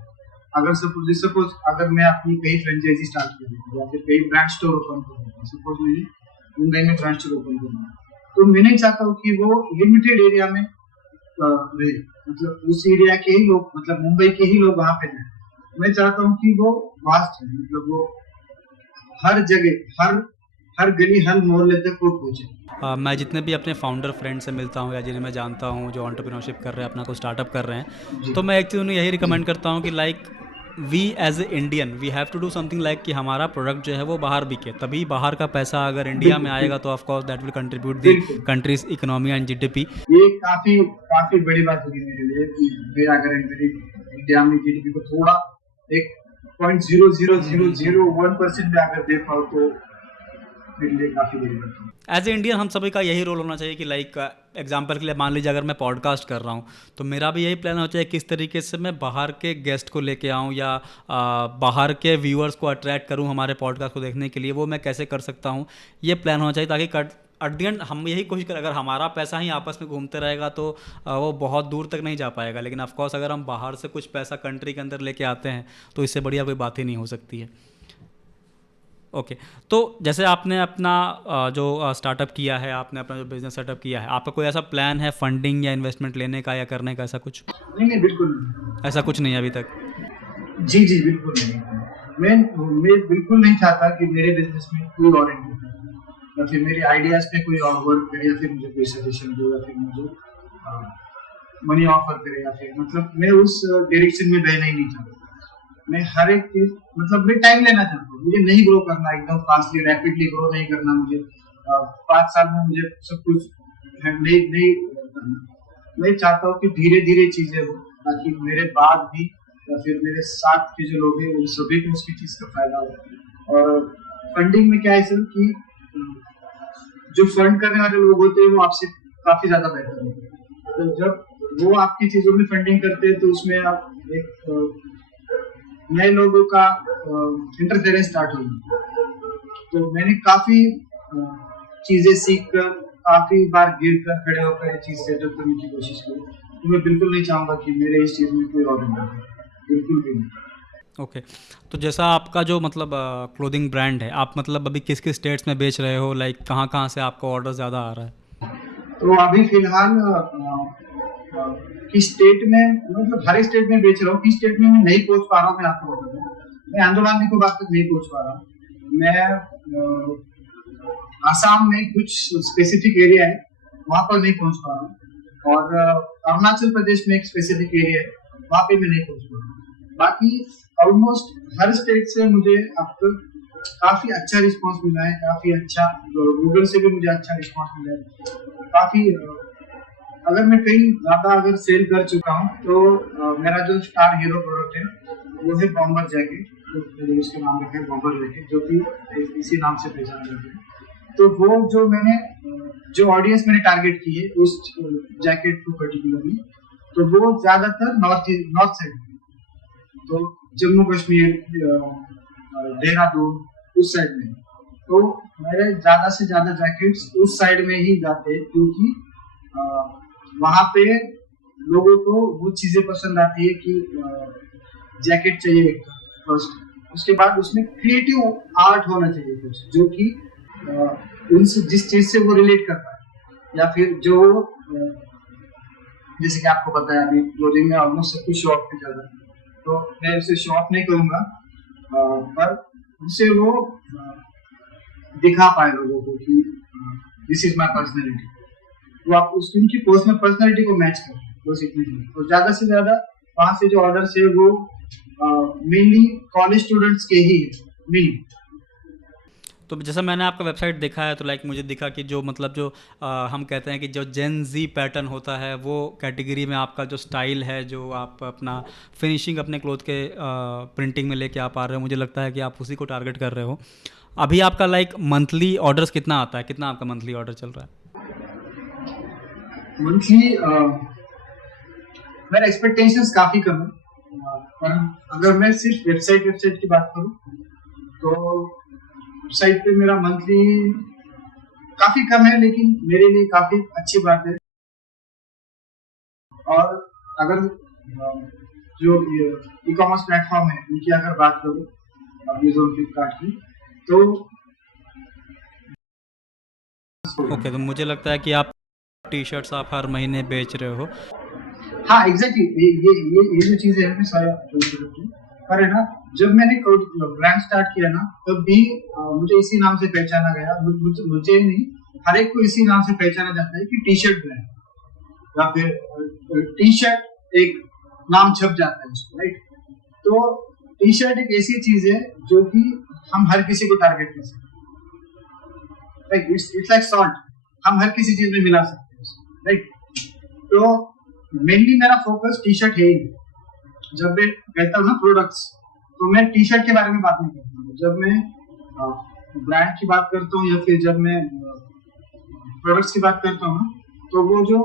अगर सपोज अगर मैं अपनी कहीं फ्रेंचाइजी स्टार्ट कर देता हूँ या फिर कहीं ब्रांड स्टोर ओपन कर देता हूँ, सपोज मैंने मुंबई में ब्रांड स्टोर ओपन करना है, तो मैं नहीं चाहता हूँ कि वो लिमिटेड एरिया में रहे, मतलब उस एरिया के ही लोग, मतलब मुंबई के ही लोग वहां पे रहे। मैं चाहता हूँ कि वो वास्ट है, मतलब वो हर जगह, हर गली, हर मोहल्ले तक वो पहुंचे। मैं जितने भी अपने फाउंडर फ्रेंड से मिलता हूँ या जिन्हें मैं जानता हूँ जो एंटरप्रेन्योरशिप कर रहे हैं, अपना कोई स्टार्टअप कर रहे हैं, जी तो मैं एक चीज़ उन्हें यही रिकमेंड करता हूँ कि like we as a Indian we have to do something like कि हमारा प्रोडक्ट जो है वो बाहर बिके, तभी बाहर का पैसा अगर इंडिया में बिल्कुल आएगा तो of course that will contribute the बिल्कुल। Country's economy and GDP. ये काफी काफी बड़ी बात होगी मेरे लिए कि मैं अगर मेरी इंडिया में जीडीपी को थोड़ा एक 0.0001% में अगर दे पाऊँ तो मेरे लिए काफी बड़ी बात है। एज ए इंडियन हम सभी का यही रोल होना चाहिए कि लाइक एग्जांपल के लिए मान लीजिए अगर मैं पॉडकास्ट कर रहा हूँ तो मेरा भी यही प्लान होना चाहिए किस तरीके से मैं बाहर के गेस्ट को लेके आऊँ या बाहर के व्यूअर्स को अट्रैक्ट करूँ हमारे पॉडकास्ट को देखने के लिए, वो मैं कैसे कर सकता हूँ, ये प्लान होना चाहिए ताकि एट द एंड हम यही कोशिश करें। अगर हमारा पैसा ही आपस में घूमते रहेगा तो वो बहुत दूर तक नहीं जा पाएगा, लेकिन ऑफकोर्स अगर हम बाहर से कुछ पैसा कंट्री के अंदर लेके आते हैं तो इससे बढ़िया कोई बात ही नहीं हो सकती है। ओके तो जैसे आपने अपना जो स्टार्टअप किया है, आपने अपना जो बिजनेस सेटअप किया है, आपका कोई ऐसा प्लान है फंडिंग या इन्वेस्टमेंट लेने का या करने का, ऐसा कुछ? नहीं बिल्कुल नहीं। ऐसा कुछ नहीं है अभी तक? जी जी बिल्कुल नहीं। मैं बिल्कुल नहीं चाहता कि मेरे बिजनेस में कोई और एंटर करे या फिर मेरे आइडियाज पे कोई और वर्क करे या फिर मुझे कोई सजेशन दे या फिर मुझे मनी ऑफर करे या फिर, मतलब मैं उस डायरेक्शन में बहना ही नहीं चाहता। मैं हर एक चीज, मतलब मैं टाइम लेना चाहता हूँ, मुझे नहीं ग्रो करना एकदम फास्टली रैपिडली ग्रो नहीं करना मुझे। 5 साल में मुझे सब कुछ नहीं करना। मैं चाहता हूँ कि धीरे धीरे चीजें हो ताकि मेरे बाद भी या फिर मेरे साथ के जो लोग हैं उन सभी को उसकी चीज का फायदा हो। और फंडिंग में क्या है सर कि जो फंड करने वाले लोग होते हैं वो आपसे काफी ज्यादा बेहतर होते हैं, तो जब वो आपकी चीजों में फंडिंग करते हैं तो उसमें आप एक नए लोगों का इंटरफेरेंस स्टार्ट होगी। तो मैंने काफी चीजें सीख कर, काफी बार गिर कर खड़े होकर ये चीज सेटअप करने की कोशिश की। तो मैं बिल्कुल नहीं चाहूंगा कि मेरे इस चीज में कोई और इंटरफेयर, बिल्कुल भी नहीं। ओके तो जैसा आपका जो मतलब क्लोथिंग ब्रांड है, आप मतलब अभी किस किस स्टेट्स में बेच रहे हो, लाइक कहाँ कहाँ से आपका ऑर्डर ज़्यादा आ रहा है? तो अभी फिलहाल किस स्टेट में, मतलब हर एक स्टेट में बेच रहा हूँ। किस स्टेट में मैं नहीं पहुंच पा रहा हूँ मैं आपको बता दूं। मैं अंडमान निकोबार तक नहीं पहुंच पा रहा हूँ। मैं आसाम में कुछ स्पेसिफिक एरिया है वहां पर नहीं पहुंच पा रहा हूँ, और अरुणाचल प्रदेश में एक स्पेसिफिक एरिया है वहां पे मैं नहीं पहुंच पा रहा हूँ। बाकी ऑलमोस्ट हर स्टेट से मुझे अब तक काफी अच्छा रिस्पांस मिला है, काफी अच्छा, गूगल से भी मुझे अच्छा रिस्पांस मिला है काफी। अगर मैं कहीं ज्यादा अगर सेल कर चुका हूँ तो मेरा जो स्टार हीरो प्रोडक्ट है वो है बॉम्बर जैकेट, जो उसका नाम रखा है बॉम्बर जैकेट, जो कि इसी नाम से पहचाना जाता है। तो वो जो मैंने जो ऑडियंस मैंने टारगेट की है उस जैकेट को पर्टिकुलरली, तो वो ज्यादातर नॉर्थ साइड में, तो जम्मू कश्मीर, देहरादून उस साइड में। तो मेरे ज्यादा से ज्यादा जैकेट्स उस साइड में ही जाते हैं, क्योंकि वहां पे लोगों को वो चीजें पसंद आती है कि जैकेट चाहिए फर्स्ट, उसके बाद उसमें क्रिएटिव आर्ट होना चाहिए कुछ, जो कि उनसे जिस चीज से वो रिलेट कर पाए, या फिर जो जैसे कि आपको पता है अभी क्लोथिंग में ऑलमोस्ट सब कुछ शॉप पे चल रहा है, तो मैं उसे शॉप नहीं करूंगा, पर उनसे वो दिखा पाए लोगों को कि दिस इज माय पर्सनैलिटी, तो आप उनकी पर्सनैलिटी को मैच करें, बस इतनी ही। तो ज्यादा से ज्यादा वहां से जो ऑर्डर्स है वो मेनली कॉलेज स्टूडेंट्स के ही है मेनली। तो जैसा मैंने आपका वेबसाइट देखा है तो लाइक मुझे दिखा कि जो मतलब जो हम कहते हैं कि जो जेन जी पैटर्न होता है वो कैटेगरी में आपका जो स्टाइल है, जो आप अपना फिनिशिंग अपने क्लोथ के प्रिंटिंग में लेके आप आ रहे हो, मुझे लगता है कि आप उसी को टारगेट कर रहे हो। अभी आपका लाइक मंथली ऑर्डर्स कितना आता है, कितना आपका मंथली ऑर्डर चल रहा है? मंथली मेरे एक्सपेक्टेशंस काफी कम है, पर अगर मैं सिर्फ वेबसाइट की बात करूं तो वेबसाइट पे मेरा मंथली काफी कम है, लेकिन मेरे लिए काफी अच्छी बात है। और अगर जो ई कॉमर्स प्लेटफॉर्म है उनकी अगर बात करूं, अमेज़न, फ्लिपकार्ट की, तो ओके, तो मुझे लगता है कि आप टी शर्ट्स आप हर महीने बेच रहे हो। हाँ एग्जैक्टली, ये जो चीजें हैं मैं सारा पर है ना, जब मैंने ब्रांड स्टार्ट किया ना तब भी मुझे इसी नाम से पहचाना गया। मुझे नहीं, हर एक को इसी नाम से पहचाना जाता है कि टी शर्ट ब्रांड, या फिर टी शर्ट एक नाम छप जाता है उसको, राइट। तो टी शर्ट एक ऐसी चीज है जो कि हम हर किसी को टारगेट कर सकते हैं, राइट। इट्स लाइक सॉल्ट, हम हर किसी चीज में मिला सकते हैं, राइट। तो मेनली मेरा फोकस टी शर्ट है ही नहीं। जब मैं कहता हूँ ना प्रोडक्ट्स, तो मैं टी शर्ट के बारे में बात नहीं करता हूँ। जब मैं ब्रांड की बात करता हूँ या फिर जब मैं प्रोडक्ट्स की बात करता हूँ, तो वो जो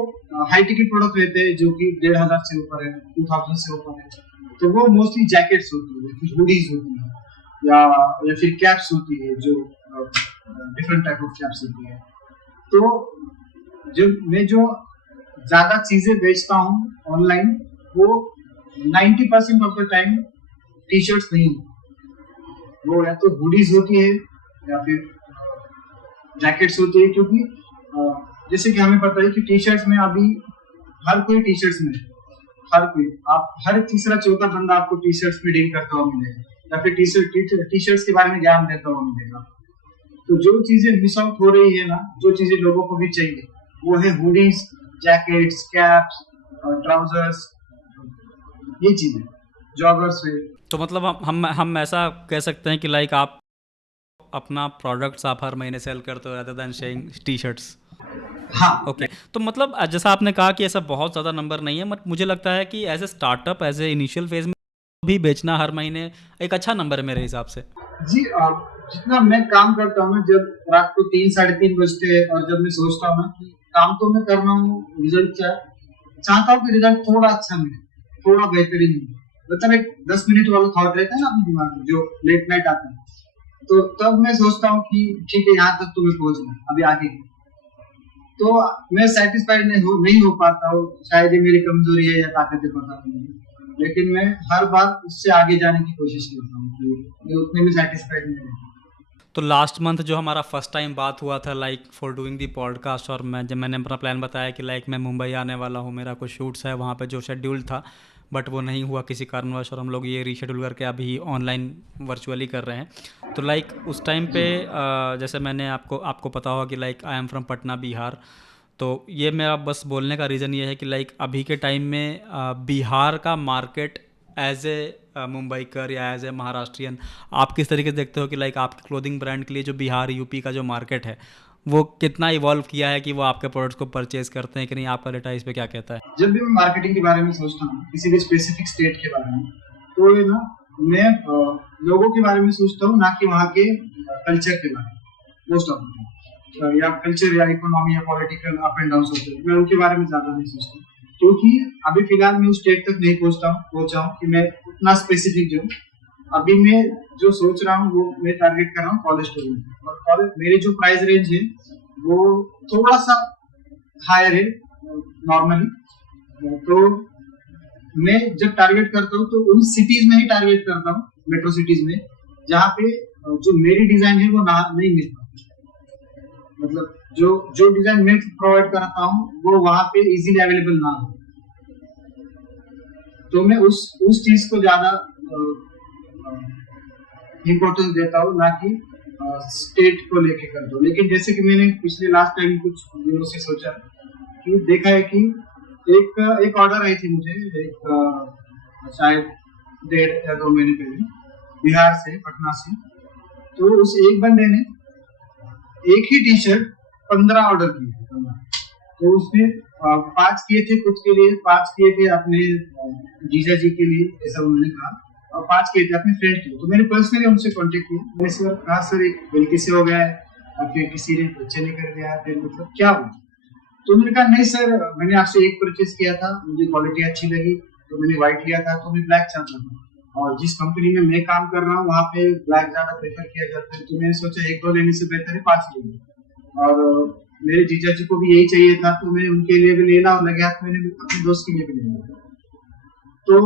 हाई टिकट प्रोडक्ट रहते हैं जो कि 1500 से ऊपर है, 2000 से ऊपर है, तो वो मोस्टली जैकेट्स होती है, फिर हुडीज होती है, या फिर कैप्स होती है, जो डिफरेंट टाइप ऑफ कैप्स होती है। तो जब मैं जो ज्यादा चीजें बेचता हूँ ऑनलाइन, वो 90% of the time T shirts नहीं, वो या तो हुडीज होती है या फिर जैकेट्स होती है। क्योंकि जैसे कि हमें पता है कि टी शर्ट्स में अभी हर कोई टी शर्ट्स में, हर कोई, आप हर तीसरा चौथा बंदा आपको टी शर्ट्स में डील करता हुआ मिलेगा, या फिर टी शर्ट्स के बारे में ज्ञान देता हुआ मिलेगा। तो जो चीजें मिस आउट हो रही है ना, जो चीजें लोगों को भी चाहिए, वो है हुडीज, जैकेट्स, कैप्स, ट्राउजर्स, ये चीजें, जॉगर्स है। तो मतलब हम ऐसा कह सकते हैं कि लाइक आप अपना प्रोडक्ट्स आप हर महीने सेल करते हो rather than saying T shirts. हाँ ओके, तो मतलब जैसा आपने कहा कि ऐसा बहुत ज़्यादा नंबर नहीं है, बट मुझे लगता है कि as a startup, as a initial phase में भी बेचना हर महीने एक अच्छा नंबर है मेरे हिसाब से। जी, जितना मैं काम करता हूँ, जब रात को 3-3:30 बजते हैं और जब मैं सोचता हूँ ना कि काम तो मैं कर रहा हूँ, रिजल्ट चाहता हूँ कि रिजल्ट थोड़ा अच्छा मिले, थोड़ा बेहतरीन मिले, मतलब एक 10 मिनट वाला थॉट रहता है ना अपने दिमाग में जो लेट नाइट आता है, तो तब मैं सोचता हूँ कि ठीक है, यहाँ तक तो मैं पहुंच गया, अभी आगे। तो मैं सेटिस्फाइड नहीं हो पाता हूँ, शायद ये मेरी कमजोरी है या ताकत है, पता नहीं, लेकिन मैं हर बार उससे आगे जाने की कोशिश करता हूँ कि मैं उतने भी सेटिस्फाइड नहीं रहता। तो लास्ट मंथ जो हमारा फर्स्ट टाइम बात हुआ था like for doing the podcast, और मैंने अपना प्लान बताया कि लाइक मैं मुंबई आने वाला हूँ, मेरा कुछ शूट्स है वहाँ पे जो शेड्यूल था, बट वो नहीं हुआ किसी कारणवश, और हम लोग ये रीशेड्यूल करके अभी ऑनलाइन वर्चुअली कर रहे हैं। तो लाइक उस टाइम पे जैसे मैंने आपको पता होगा कि like I am from Patna, Bihar. तो ये मेरा बस बोलने का रीज़न ये है कि लाइक अभी के टाइम में बिहार का मार्केट एज ए मुंबईकर या एज ए महाराष्ट्रियन, आप किस तरीके से देखते हो कि लाइक आपके क्लोथिंग ब्रांड के लिए जो बिहार यूपी का जो मार्केट है वो कितना इवॉल्व किया है कि वो आपके प्रोडक्ट्स को परचेज करते हैं कि नहीं? आपका डेटा इस पे क्या कहता है? जब भी मैं मार्केटिंग के बारे में सोचता हूँ, किसी भी स्पेसिफिक स्टेट के बारे में, तो ये ना मैं लोगों के बारे में सोचता हूँ, ना कि वहाँ के कल्चर के बारे में। मोस्ट ऑफ या कल्चर या इकोनॉमी या पॉलिटिकल अप एंड डाउन होते हैं, मैं उनके बारे में ज्यादा नहीं सोचता, क्योंकि अभी फिलहाल मैं उस स्टेट तक नहीं पहुंचा हूँ कि मैं उतना स्पेसिफिक जाऊँ। अभी मैं जो सोच रहा हूँ वो मैं टारगेट कर रहा हूँ कॉलेज स्टूडेंट, और कॉलेज मेरी जो प्राइस रेंज है वो थोड़ा सा हायर है नॉर्मली। तो मैं जब टारगेट करता हूँ तो उन सिटीज में ही टारगेट करता हूँ, मेट्रो सिटीज में, जहाँ पे जो मेरी डिजाइन है वो नहीं मिल पाती, मतलब जो डिजाइन मैं प्रोवाइड करता हूँ वो वहाँ पे इजीली अवेलेबल ना हो। तो मैं उस चीज को ज्यादा इम्पोर्टेंस देता हूँ, ना कि स्टेट को लेके कर दो। लेकिन जैसे कि मैंने पिछले लास्ट टाइम कुछ दिनों से सोचा कि देखा है कि एक ऑर्डर आई थी मुझे, शायद 1.5 या 2 महीने पहले, बिहार से, पटना से। तो उस एक बंदे ने एक ही टी शर्ट 15 ऑर्डर किए थे। तो उसने 5 किए थे खुद के लिए, 5 किए थे अपने जीजा जी के लिए, ऐसा उन्होंने कहा, और 5 किए थे अपने फ्रेंड के लिए। तो मैंने पर्सनली उनसे कांटेक्ट किया, मैंने सर कहा, सर गलती से हो गया है, या फिर किसी ने बच्चे ने कर दिया, फिर मतलब क्या हुआ? तो मैंने कहा नहीं सर, मैंने आपसे एक परचेज किया था, मुझे क्वालिटी अच्छी लगी तो मैंने व्हाइट लिया था, तो मैं ब्लैक चाहता हूँ, और जिस कंपनी में मैं काम कर रहा हूँ वहाँ पे ब्लैक ज्यादा प्रेफर किया जाता है, तो मैंने सोचा 1-2 लेने से बेहतर है 5 ले लूं। और मेरे जीजा जी को भी यही चाहिए था, तो मैं उनके लिए भी लेना, और लगे हाथ मैंने अपने दोस्त के लिए भी लेना। तो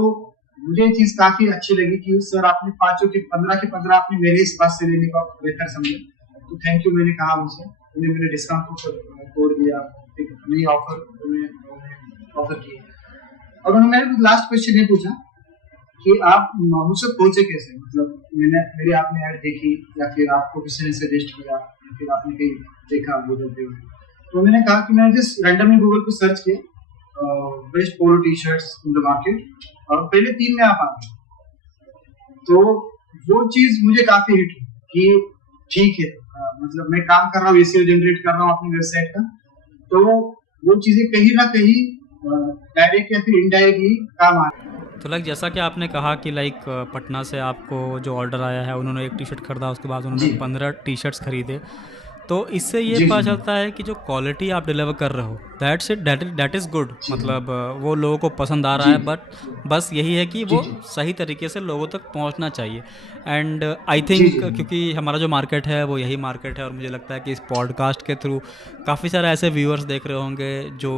मुझे ये चीज काफी अच्छी लगी कि सर आपने 5 के 15 आपने मेरे इस बात से लेने का बेहतर समझे, तो थैंक यू मैंने कहा उनसे। उन्हें मैंने डिस्काउंट कोड दिया, एक नई ऑफर ऑफर की, और उन्होंने मेरे लास्ट क्वेश्चन ये पूछा कि आप मुझसे पहुंचे कैसे, मतलब मेरी आपने ऐड देखी या फिर आपको किसी ने सजेस्ट किया या फिर आपने कहीं देखा गूगल पे। तो मैंने कहा कि मैंने जस्ट रैंडमली गूगल पे सर्च किया best polo T shirts in the market, और पहले 3 में आप आ गए। तो वो चीज मुझे काफी हिट हुई कि ठीक है, मतलब मैं काम कर रहा हूँ, एसईओ जनरेट कर रहा हूँ अपनी वेबसाइट का, तो वो चीजें कहीं ना कहीं डायरेक्ट या फिर इनडायरेक्टली काम आ रही है। तो लाइक जैसा कि आपने कहा कि लाइक पटना से आपको जो ऑर्डर आया है, उन्होंने एक टी शर्ट खरीदा, उसके बाद उन्होंने जी 15 टी शर्ट्स खरीदे, तो इससे ये जी पता जी चलता है कि जो क्वालिटी आप डिलीवर कर रहे हो that's it, that is good, जी मतलब वो लोगों को पसंद आ रहा जी है, बट बस यही है कि जी वो जी सही तरीके से लोगों तक पहुंचना चाहिए। एंड आई जी थिंक जी क्योंकि हमारा जो मार्केट है वो यही मार्केट है, और मुझे लगता है कि इस पॉडकास्ट के थ्रू काफ़ी सारे ऐसे व्यूअर्स देख रहे होंगे जो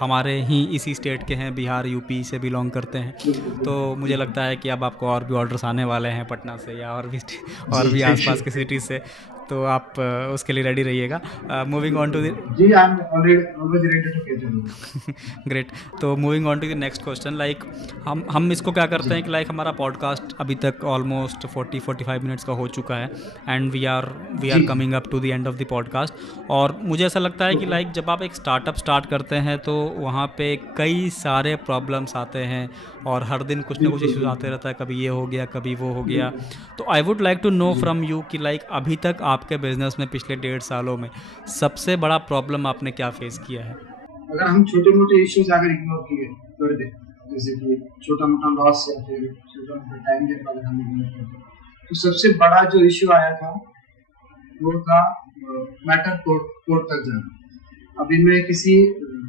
हमारे ही इसी स्टेट के हैं, बिहार यूपी से बिलोंग करते हैं। बिल्कुल तो बिल्कुल मुझे बिल्कुल। लगता है कि अब आपको और भी ऑर्डर्स आने वाले हैं पटना से या और भी और जी भी थैंक आसपास के यू। सिटीज़ से, तो आप उसके लिए रेडी रहिएगा। मूविंग ऑन टू द जी I am always ready to cater. Great. तो moving on to the next question, like हम इसको क्या करते जी हैं कि लाइक हमारा पॉडकास्ट अभी तक ऑलमोस्ट 40-45 मिनट्स का हो चुका है, एंड वी आर जी जी coming up to the end of the podcast. और मुझे ऐसा लगता है कि ओके लाइक जब आप एक स्टार्टअप स्टार्ट करते हैं तो वहाँ पे कई सारे प्रॉब्लम्स आते हैं, और हर दिन कुछ ना कुछ बिल्कुल इश्यूज आते बिल्कुल रहता है, कभी ये हो गया कभी वो हो गया। बिल्कुल तो I would like to know जी। फ्रॉम यू कि लाइक अभी तक आपके बिजनेस में पिछले 1.5 सालों में सबसे बड़ा प्रॉब्लम आपने क्या फेस किया है? अगर हम छोटे मोटे इश्यूज अगर इग्नोर किए कर दे, जैसे कि छोटा मोटा लॉस या फिर छोटा मोटा टाइम गैप अगर हम इग्नोर करते, तो सबसे बड़ा जो इश्यू आया था वो था मैटर कोर्ट तक जाना। अभी मैं किसी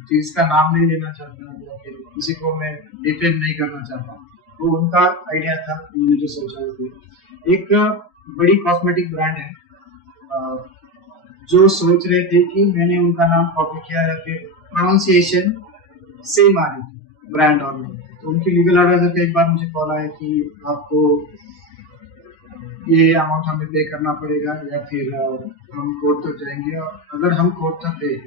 चीज का नाम नहीं लेना चाहता या फिर किसी को मैं डिफेम नहीं करना चाहता, वो उनका आइडिया था, उन्होंने जो सोचा वो थी। एक बड़ी कॉस्मेटिक ब्रांड है जो सोच रहे थे कि मैंने उनका नाम कॉपी किया या फिर प्रोनाउंसिएशन सेम आ रही थी ब्रांड और नेम। तो उनकी लीगल एडवाइजर का एक बार मुझे कॉल आया कि आपको ये अमाउंट हमें पे करना पड़ेगा या फिर हम कोर्ट तक जाएंगे, और अगर हम कोर्ट तक गए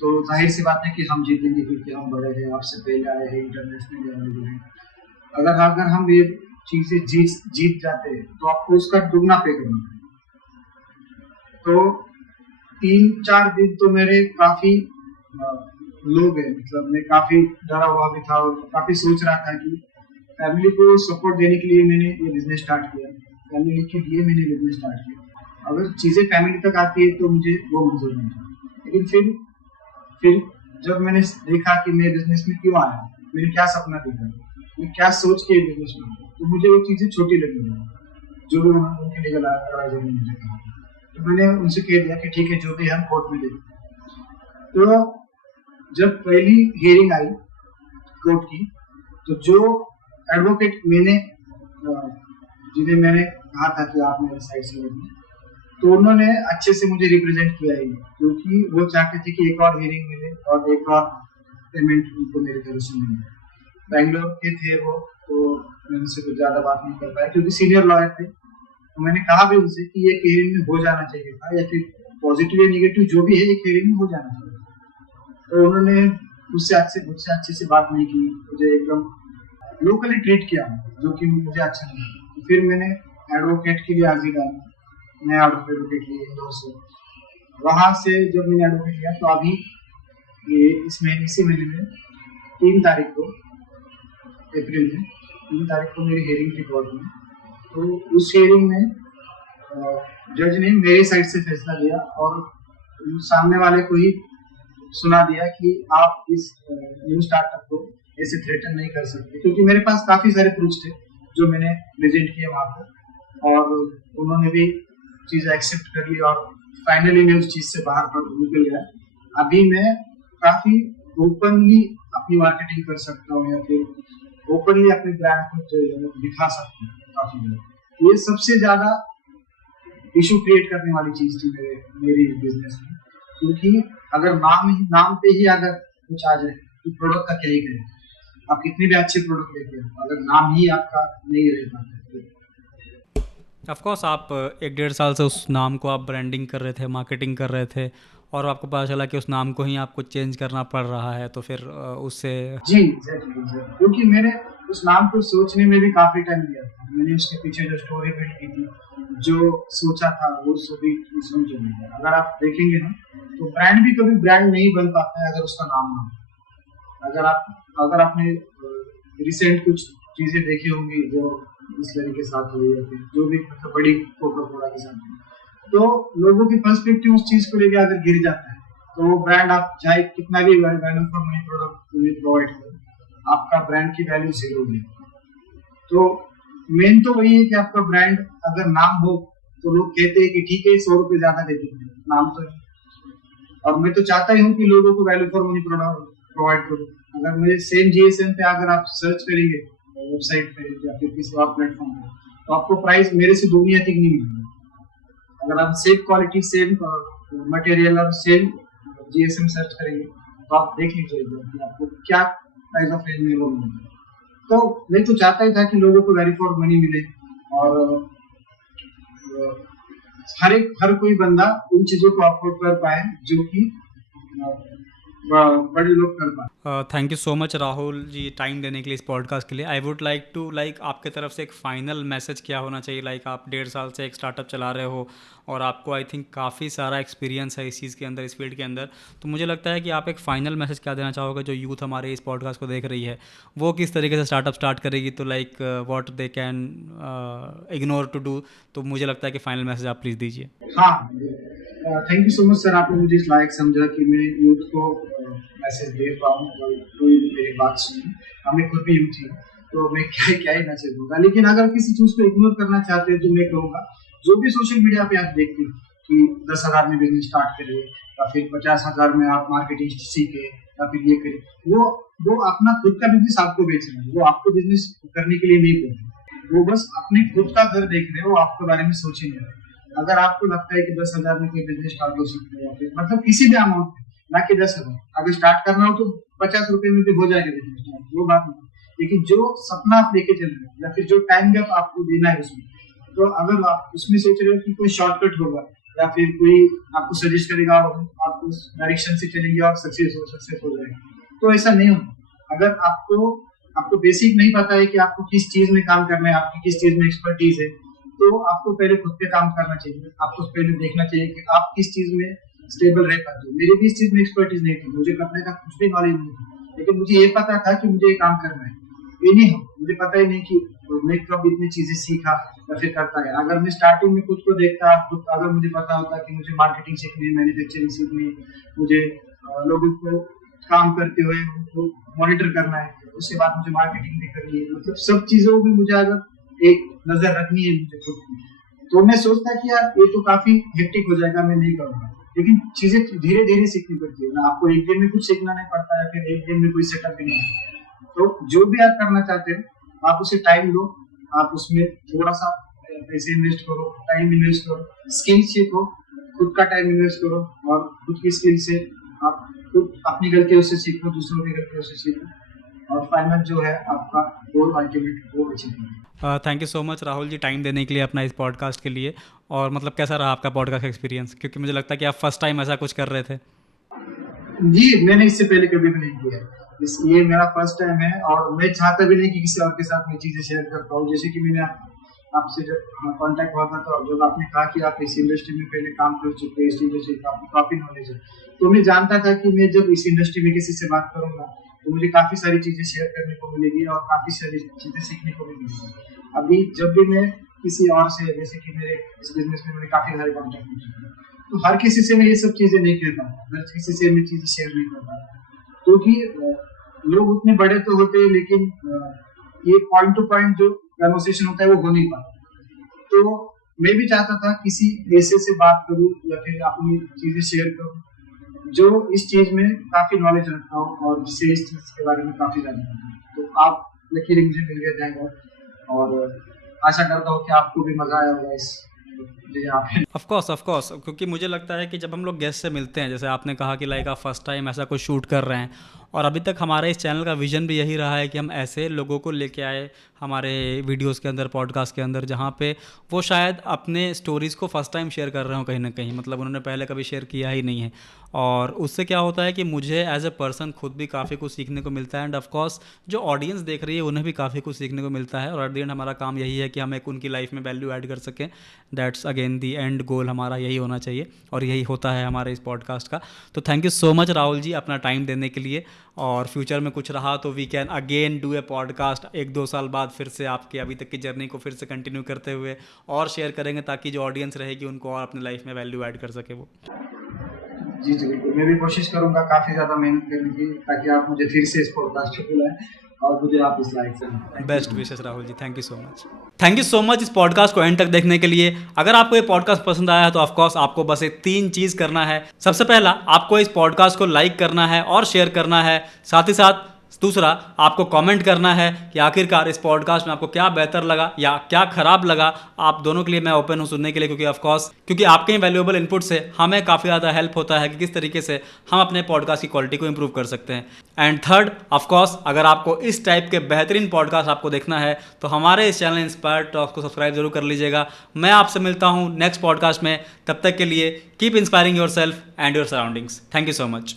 तो जाहिर सी बात है कि हम जीतेंगे क्योंकि हम बड़े हैं, आपसे पहले आए हैं, इंटरनेशनल लेवल हैं। अगर हम ये चीजें जीत जाते हैं तो आपको उसका दुगना पे करना है। तो 3-4 दिन तो मेरे काफी लो गए, मतलब मैं काफी डरा हुआ भी था और काफी सोच रहा था कि फैमिली को सपोर्ट देने के लिए मैंने ये बिजनेस स्टार्ट किया, फैमिली के लिए मैंने बिजनेस स्टार्ट किया। अगर चीजें फैमिली तक आती है तो मुझे वो मंजूर नहीं था। लेकिन फिर जब मैंने देखा कि मैं बिजनेस में क्यों आया, मैंने क्या सपना देखा, मैं क्या सोच के बिजनेस में आया, तो मुझे वो चीजें छोटी लगी जो भी उनके लीगल एडवाइजर ने मुझे कहा। तो मैंने उनसे कह दिया कि ठीक है, जो भी हम कोर्ट में देखें। तो जब पहली हियरिंग आई कोर्ट की, तो जो एडवोकेट जिन्हें मैंने कहा था कि आप मेरे साइड से लड़ें, तो उन्होंने अच्छे से मुझे रिप्रेजेंट किया ही, क्योंकि वो चाहते थे कि एक और हियरिंग मिले और एक और पेमेंट उनको मेरे तरफ से मिले। बैंगलोर के थे वो, तो मैं उनसे कुछ ज्यादा बात नहीं कर पाया क्योंकि सीनियर लॉयर थे। तो मैंने कहा भी उनसे कि एक हियरिंग में हो जाना चाहिए था, या फिर पॉजिटिव या निगेटिव जो भी है एक हियरिंग में हो जाना चाहिए। तो उन्होंने मुझसे अच्छे से बात नहीं की, मुझे एकदम लोकली ट्रीट किया, जो कि मुझे अच्छा नहीं लगा। फिर मैंने एडवोकेट के लिए अर्जी डाली, मैं एडवोकेट लिए इंदौर से। वहाँ से जब मैंने एडवोकेट लिया तो अभी ये इसी महीने में 3 तारीख को, अप्रैल में 3 तारीख को मेरी हियरिंग थी कोर्ट में। तो उस हियरिंग में जज ने मेरे साइड से फैसला दिया और सामने वाले को ही सुना दिया कि आप इस न्यू स्टार्टअप को ऐसे थ्रेटन नहीं कर सकते, क्योंकि मेरे पास काफी सारे प्रूफ्स थे जो मैंने प्रेजेंट किए वहाँ पर, और उन्होंने भी चीज एक्सेप्ट कर ली और फाइनली मैं उस चीज से बाहर निकल गया। अभी मैं काफी ओपनली अपनी मार्केटिंग कर सकता हूँ या फिर ओपनली अपने ब्रांड को जो है दिखा सकता हूँ काफी ज्यादा। ये सबसे ज्यादा इशू क्रिएट करने वाली चीज थी मेरी बिजनेस में, क्योंकि अगर नाम पे ही अगर कुछ आ जाए तो प्रोडक्ट का क्या ही करें, आप कितने भी अच्छे प्रोडक्ट लेते हो अगर नाम ही आपका नहीं रहता ऑफ कोर्स आप 1-1.5 साल से उस नाम को आप ब्रांडिंग कर रहे थे, मार्केटिंग कर रहे थे, और आपको पता चला कि उस नाम को ही आपको चेंज करना पड़ रहा है, तो फिर उससे जी एग्जैक्टली क्योंकि मैंने उस नाम को सोचने में भी काफी टाइम लिया था। मैंने उसके पीछे जो स्टोरी बिल्ड की थी, जो सोचा था वो सभी समझ में। अगर आप देखेंगे ना तो ब्रांड भी कभी ब्रांड नहीं बन पाता है अगर उसका नाम ना हो। अगर आपने रिसेंट कुछ चीजें देखी होंगी जो बिस्लरी के साथ हुई या फिर जो भी मतलब बड़ी कोका कोला के साथ हुई, तो लोगों की पर्सपेक्टिव उस चीज को लेके अगर गिर जाता है तो वो ब्रांड आप चाहे कितना भी value for money product provide करो, आपका ब्रांड की वैल्यू जीरो होगी। तो मेन तो वही है कि आपका ब्रांड अगर नाम हो तो लोग कहते हैं कि ठीक है 100 रुपए ज्यादा दे देते हैं, नाम तो है। और मैं तो चाहता ही हूँ कि लोगों को वैल्यू फॉर मनी प्रोवाइड करूँ। अगर मेरे सेम जीएसएम पे अगर आप सर्च करेंगे वेबसाइट पे या फिर किसी और प्लेटफॉर्म पे, तो आपको प्राइस मेरे से दुनिया तक नहीं मिलेगा। अगर आप सेम क्वालिटी सेम मटेरियल और सेम जीएसएम सर्च करेंगे तो आप देख लीजिए कि आपको क्या प्राइस ऑफ रेंज में वो मिलेगा। तो मैं तो चाहता ही था कि लोगों को वैल्यू फॉर मनी मिले और हर कोई बंदा उन चीजों को अफोर्ड कर पाए जो कि बड़े लोग कर पाए। Thank you so much Rahul ji time देने के लिए इस पॉडकास्ट के लिए। आई वुड लाइक टू आपके तरफ से एक फाइनल मैसेज क्या होना चाहिए। आप 1.5 साल से एक स्टार्टअप चला रहे हो और आपको आई थिंक काफ़ी सारा एक्सपीरियंस है इस चीज़ के अंदर, इस फील्ड के अंदर, तो मुझे लगता है कि आप एक फाइनल मैसेज क्या देना चाहोगे जो यूथ हमारे इस पॉडकास्ट को देख रही है, वो किस तरीके से स्टार्टअप स्टार्ट करेगी, तो what they can ignore to do. तो मुझे लगता है कि फाइनल मैसेज आप प्लीज़ दीजिए। हाँ, thank you so much sir, आपने मुझे इस लायक समझा कि मैं यूथ को मैसेज दे पाऊँ और कोई मेरी बात सुने। हमें खुद भी यूथ ही तो मैं क्या ही मैसेज दूंगा। लेकिन अगर किसी चीज को इग्नोर करना चाहते हैं तो मैं कहूँगा जो भी सोशल मीडिया पे आप देखते हो कि 10,000 में बिजनेस स्टार्ट करें या फिर 50,000 में आप मार्केटिंग सीखे या फिर ये करें, वो अपना खुद का बिजनेस आपको बेच रहे हैं, वो आपको बिजनेस करने के लिए नहीं कर रहे, वो बस अपने खुद का घर देख रहे हो, आपके बारे में सोच ही नहीं रहे। अगर आपको लगता है कि 10,000 में कोई बिजनेस स्टार्ट हो सकता है या फिर मतलब किसी भी अमाउंट में, ना कि 10,000, अगर स्टार्ट करना हो तो 50 रुपए में भी हो जाएगा बिजनेस स्टार्ट, वो बात नहीं। लेकिन जो सपना आप लेके चल रहे हो या फिर जो टाइम गैप आपको देना है उसमें, तो अगर आप उसमें सोच रहे हो कि कोई शॉर्टकट होगा या फिर कोई आपको सजेस्ट करेगा और आप उस डायरेक्शन से चलेंगे और सक्सेस हो जाएगा, तो ऐसा नहीं होगा। अगर आपको बेसिक नहीं पता है कि आपको किस चीज में काम करना है, आपकी किस चीज में एक्सपर्टीज है, तो आपको पहले खुद पे काम करना चाहिए। आपको पहले देखना चाहिए कि आप किस चीज में स्टेबल रह पाते हो। मेरे भी इस चीज में एक्सपर्टीज नहीं थी, मुझे करने का कुछ भी नॉलेज नहीं थी, लेकिन मुझे ये पता था कि मुझे ये काम करना है। ये नहीं हो, मुझे पता ही नहीं कि मैं कब इतनी चीजें सीखा या फिर करता है। अगर मैं स्टार्टिंग में खुद को देखता, अगर मुझे पता होता कि मुझे मार्केटिंग सीखनी है, मैन्युफैक्चरिंग सीखनी है, मुझे लोगों को काम करते हुए उनको मॉनिटर करना है, उसके बाद मुझे मार्केटिंग भी करनी है, मतलब सब चीजों में मुझे अगर एक नजर रखनी है मुझे खुद की, तो मैं सोचता कि यार ये तो काफी हेक्टिक हो जाएगा, मैं नहीं करूंगा। लेकिन चीजें धीरे धीरे सीखनी पड़ती है ना, आपको एक दिन में कुछ सीखना नहीं पड़ता है, फिर एक दिन में कोई सेटअप भी नहीं। तो जो भी आप करना चाहते हो आप उसे टाइम दो, आप उसमें थोड़ा सा पैसे इन्वेस्ट करो, टाइम इन्वेस्ट करो, स्किल सीखो, खुद का टाइम इन्वेस्ट करो और खुद की स्किल से आप खुद अपनी गलतियों से सीखो, दूसरों की गलतियों से सीखो और फाइनल जो है आपका गोल अल्टीमेट वो अचीव करो। Thank you so much Rahul ji time देने के लिए अपना इस पॉडकास्ट के लिए। और मतलब कैसा रहा आपका पॉडकास्ट एक्सपीरियंस, क्योंकि मुझे लगता है कि आप फर्स्ट टाइम ऐसा कुछ कर रहे थे। जी, मैंने इससे पहले कभी भी नहीं किया, ये मेरा फर्स्ट टाइम है और मैं चाहता भी नहीं कि किसी और के साथ मैं चीजें शेयर कर पाऊँ। जैसे कि मैंने आपसे जब कांटेक्ट हुआ था तो जब आपने कहा कि आप इस इंडस्ट्री में पहले काम कर चुके हैं, इस इंडस्ट्री का आपको काफी नॉलेज है, तो मैं जानता था कि मैं जब इस इंडस्ट्री में किसी से बात करूंगा तो मुझे काफी सारी चीजें शेयर करने को मिलेगी और काफी सारी चीजें सीखने को मिलेगी। अभी जब भी मैं किसी और से, जैसे कि मेरे इस बिजनेस में मैंने काफी सारे कॉन्टेक्ट हो चुके हैं, तो हर किसी से मैं ये सब चीजें नहीं कहता, हर किसी से मैं चीजें शेयर नहीं करता, क्योंकि लोग उतने बड़े तो होते हैं लेकिन ये पॉइंट टू पॉइंट जो कन्वर्सेशन होता है वो हो नहीं पाता। तो मैं भी चाहता था किसी ऐसे से बात करूं या फिर अपनी चीजें शेयर करूं जो इस चीज में काफी नॉलेज रखता हूँ और जिससे इस चीज के बारे में काफी जानता हूँ। तो आप लकीली मुझे मिल गए थैंक और आशा करता हूँ कि आपको भी मजा आया होगा इस ऑफ कोर्स क्योंकि मुझे लगता है कि जब हम लोग गेस्ट से मिलते हैं, जैसे आपने कहा कि लाइक आप फर्स्ट टाइम ऐसा कुछ शूट कर रहे हैं, और अभी तक हमारे इस चैनल का विजन भी यही रहा है कि हम ऐसे लोगों को लेके आए हमारे वीडियोस के अंदर, पॉडकास्ट के अंदर, जहाँ पे वो शायद अपने स्टोरीज़ को फर्स्ट टाइम शेयर कर रहे हो कहीं ना कहीं, मतलब उन्होंने पहले कभी शेयर किया ही नहीं है। और उससे क्या होता है कि मुझे एज ए पर्सन खुद भी काफ़ी कुछ सीखने को मिलता है, एंड ऑफ कोर्स जो ऑडियंस देख रही है उन्हें भी काफ़ी कुछ सीखने को मिलता है। और एट द एंड हमारा काम यही है कि हम एक उनकी लाइफ में वैल्यू ऐड कर सकें। दैट्स अगेन दी एंड गोल, हमारा यही होना चाहिए और यही होता है हमारे इस पॉडकास्ट का। तो thank you so much Rahul ji अपना टाइम देने के लिए, और फ्यूचर में कुछ रहा तो we can again do a podcast 1-2 साल बाद फिर से आपकी अभी तक की जर्नी को फिर से कंटिन्यू करते हुए और शेयर करेंगे, ताकि जो ऑडियंस रहेगी उनको और अपनी लाइफ में वैल्यू ऐड कर सके वो। जी बिल्कुल, मैं भी कोशिश करूंगा काफी ज्यादा मेहनत करने की, ताकि आप मुझे फिर से इस पॉडकास्ट पे बुलाएं और मुझे आप इस लाइक से। Best wishes Rahul ji, thank you so much. Thank you so much इस पॉडकास्ट को एंड तक देखने के लिए। अगर आपको ये पॉडकास्ट पसंद आया है तो ऑफकोर्स आपको बस एक 3 चीज़ करना है। सबसे पहला, आपको इस पॉडकास्ट को लाइक करना है और शेयर करना है। साथ ही साथ दूसरा, आपको कमेंट करना है कि आखिरकार इस पॉडकास्ट में आपको क्या बेहतर लगा या क्या खराब लगा। आप दोनों के लिए मैं ओपन हूँ सुनने के लिए, क्योंकि आपके वैल्यूएबल इनपुट से हमें काफ़ी ज़्यादा हेल्प होता है कि किस तरीके से हम अपने पॉडकास्ट की क्वालिटी को इंप्रूव कर सकते हैं। एंड थर्ड, ऑफकोर्स अगर आपको इस टाइप के बेहतरीन पॉडकास्ट आपको देखना है तो हमारे इस चैनल इंस्पायर टॉक्स को सब्सक्राइब जरूर कर लीजिएगा। मैं आपसे मिलता हूँ नेक्स्ट पॉडकास्ट में, तब तक के लिए keep inspiring your self and your surroundings. Thank you so much.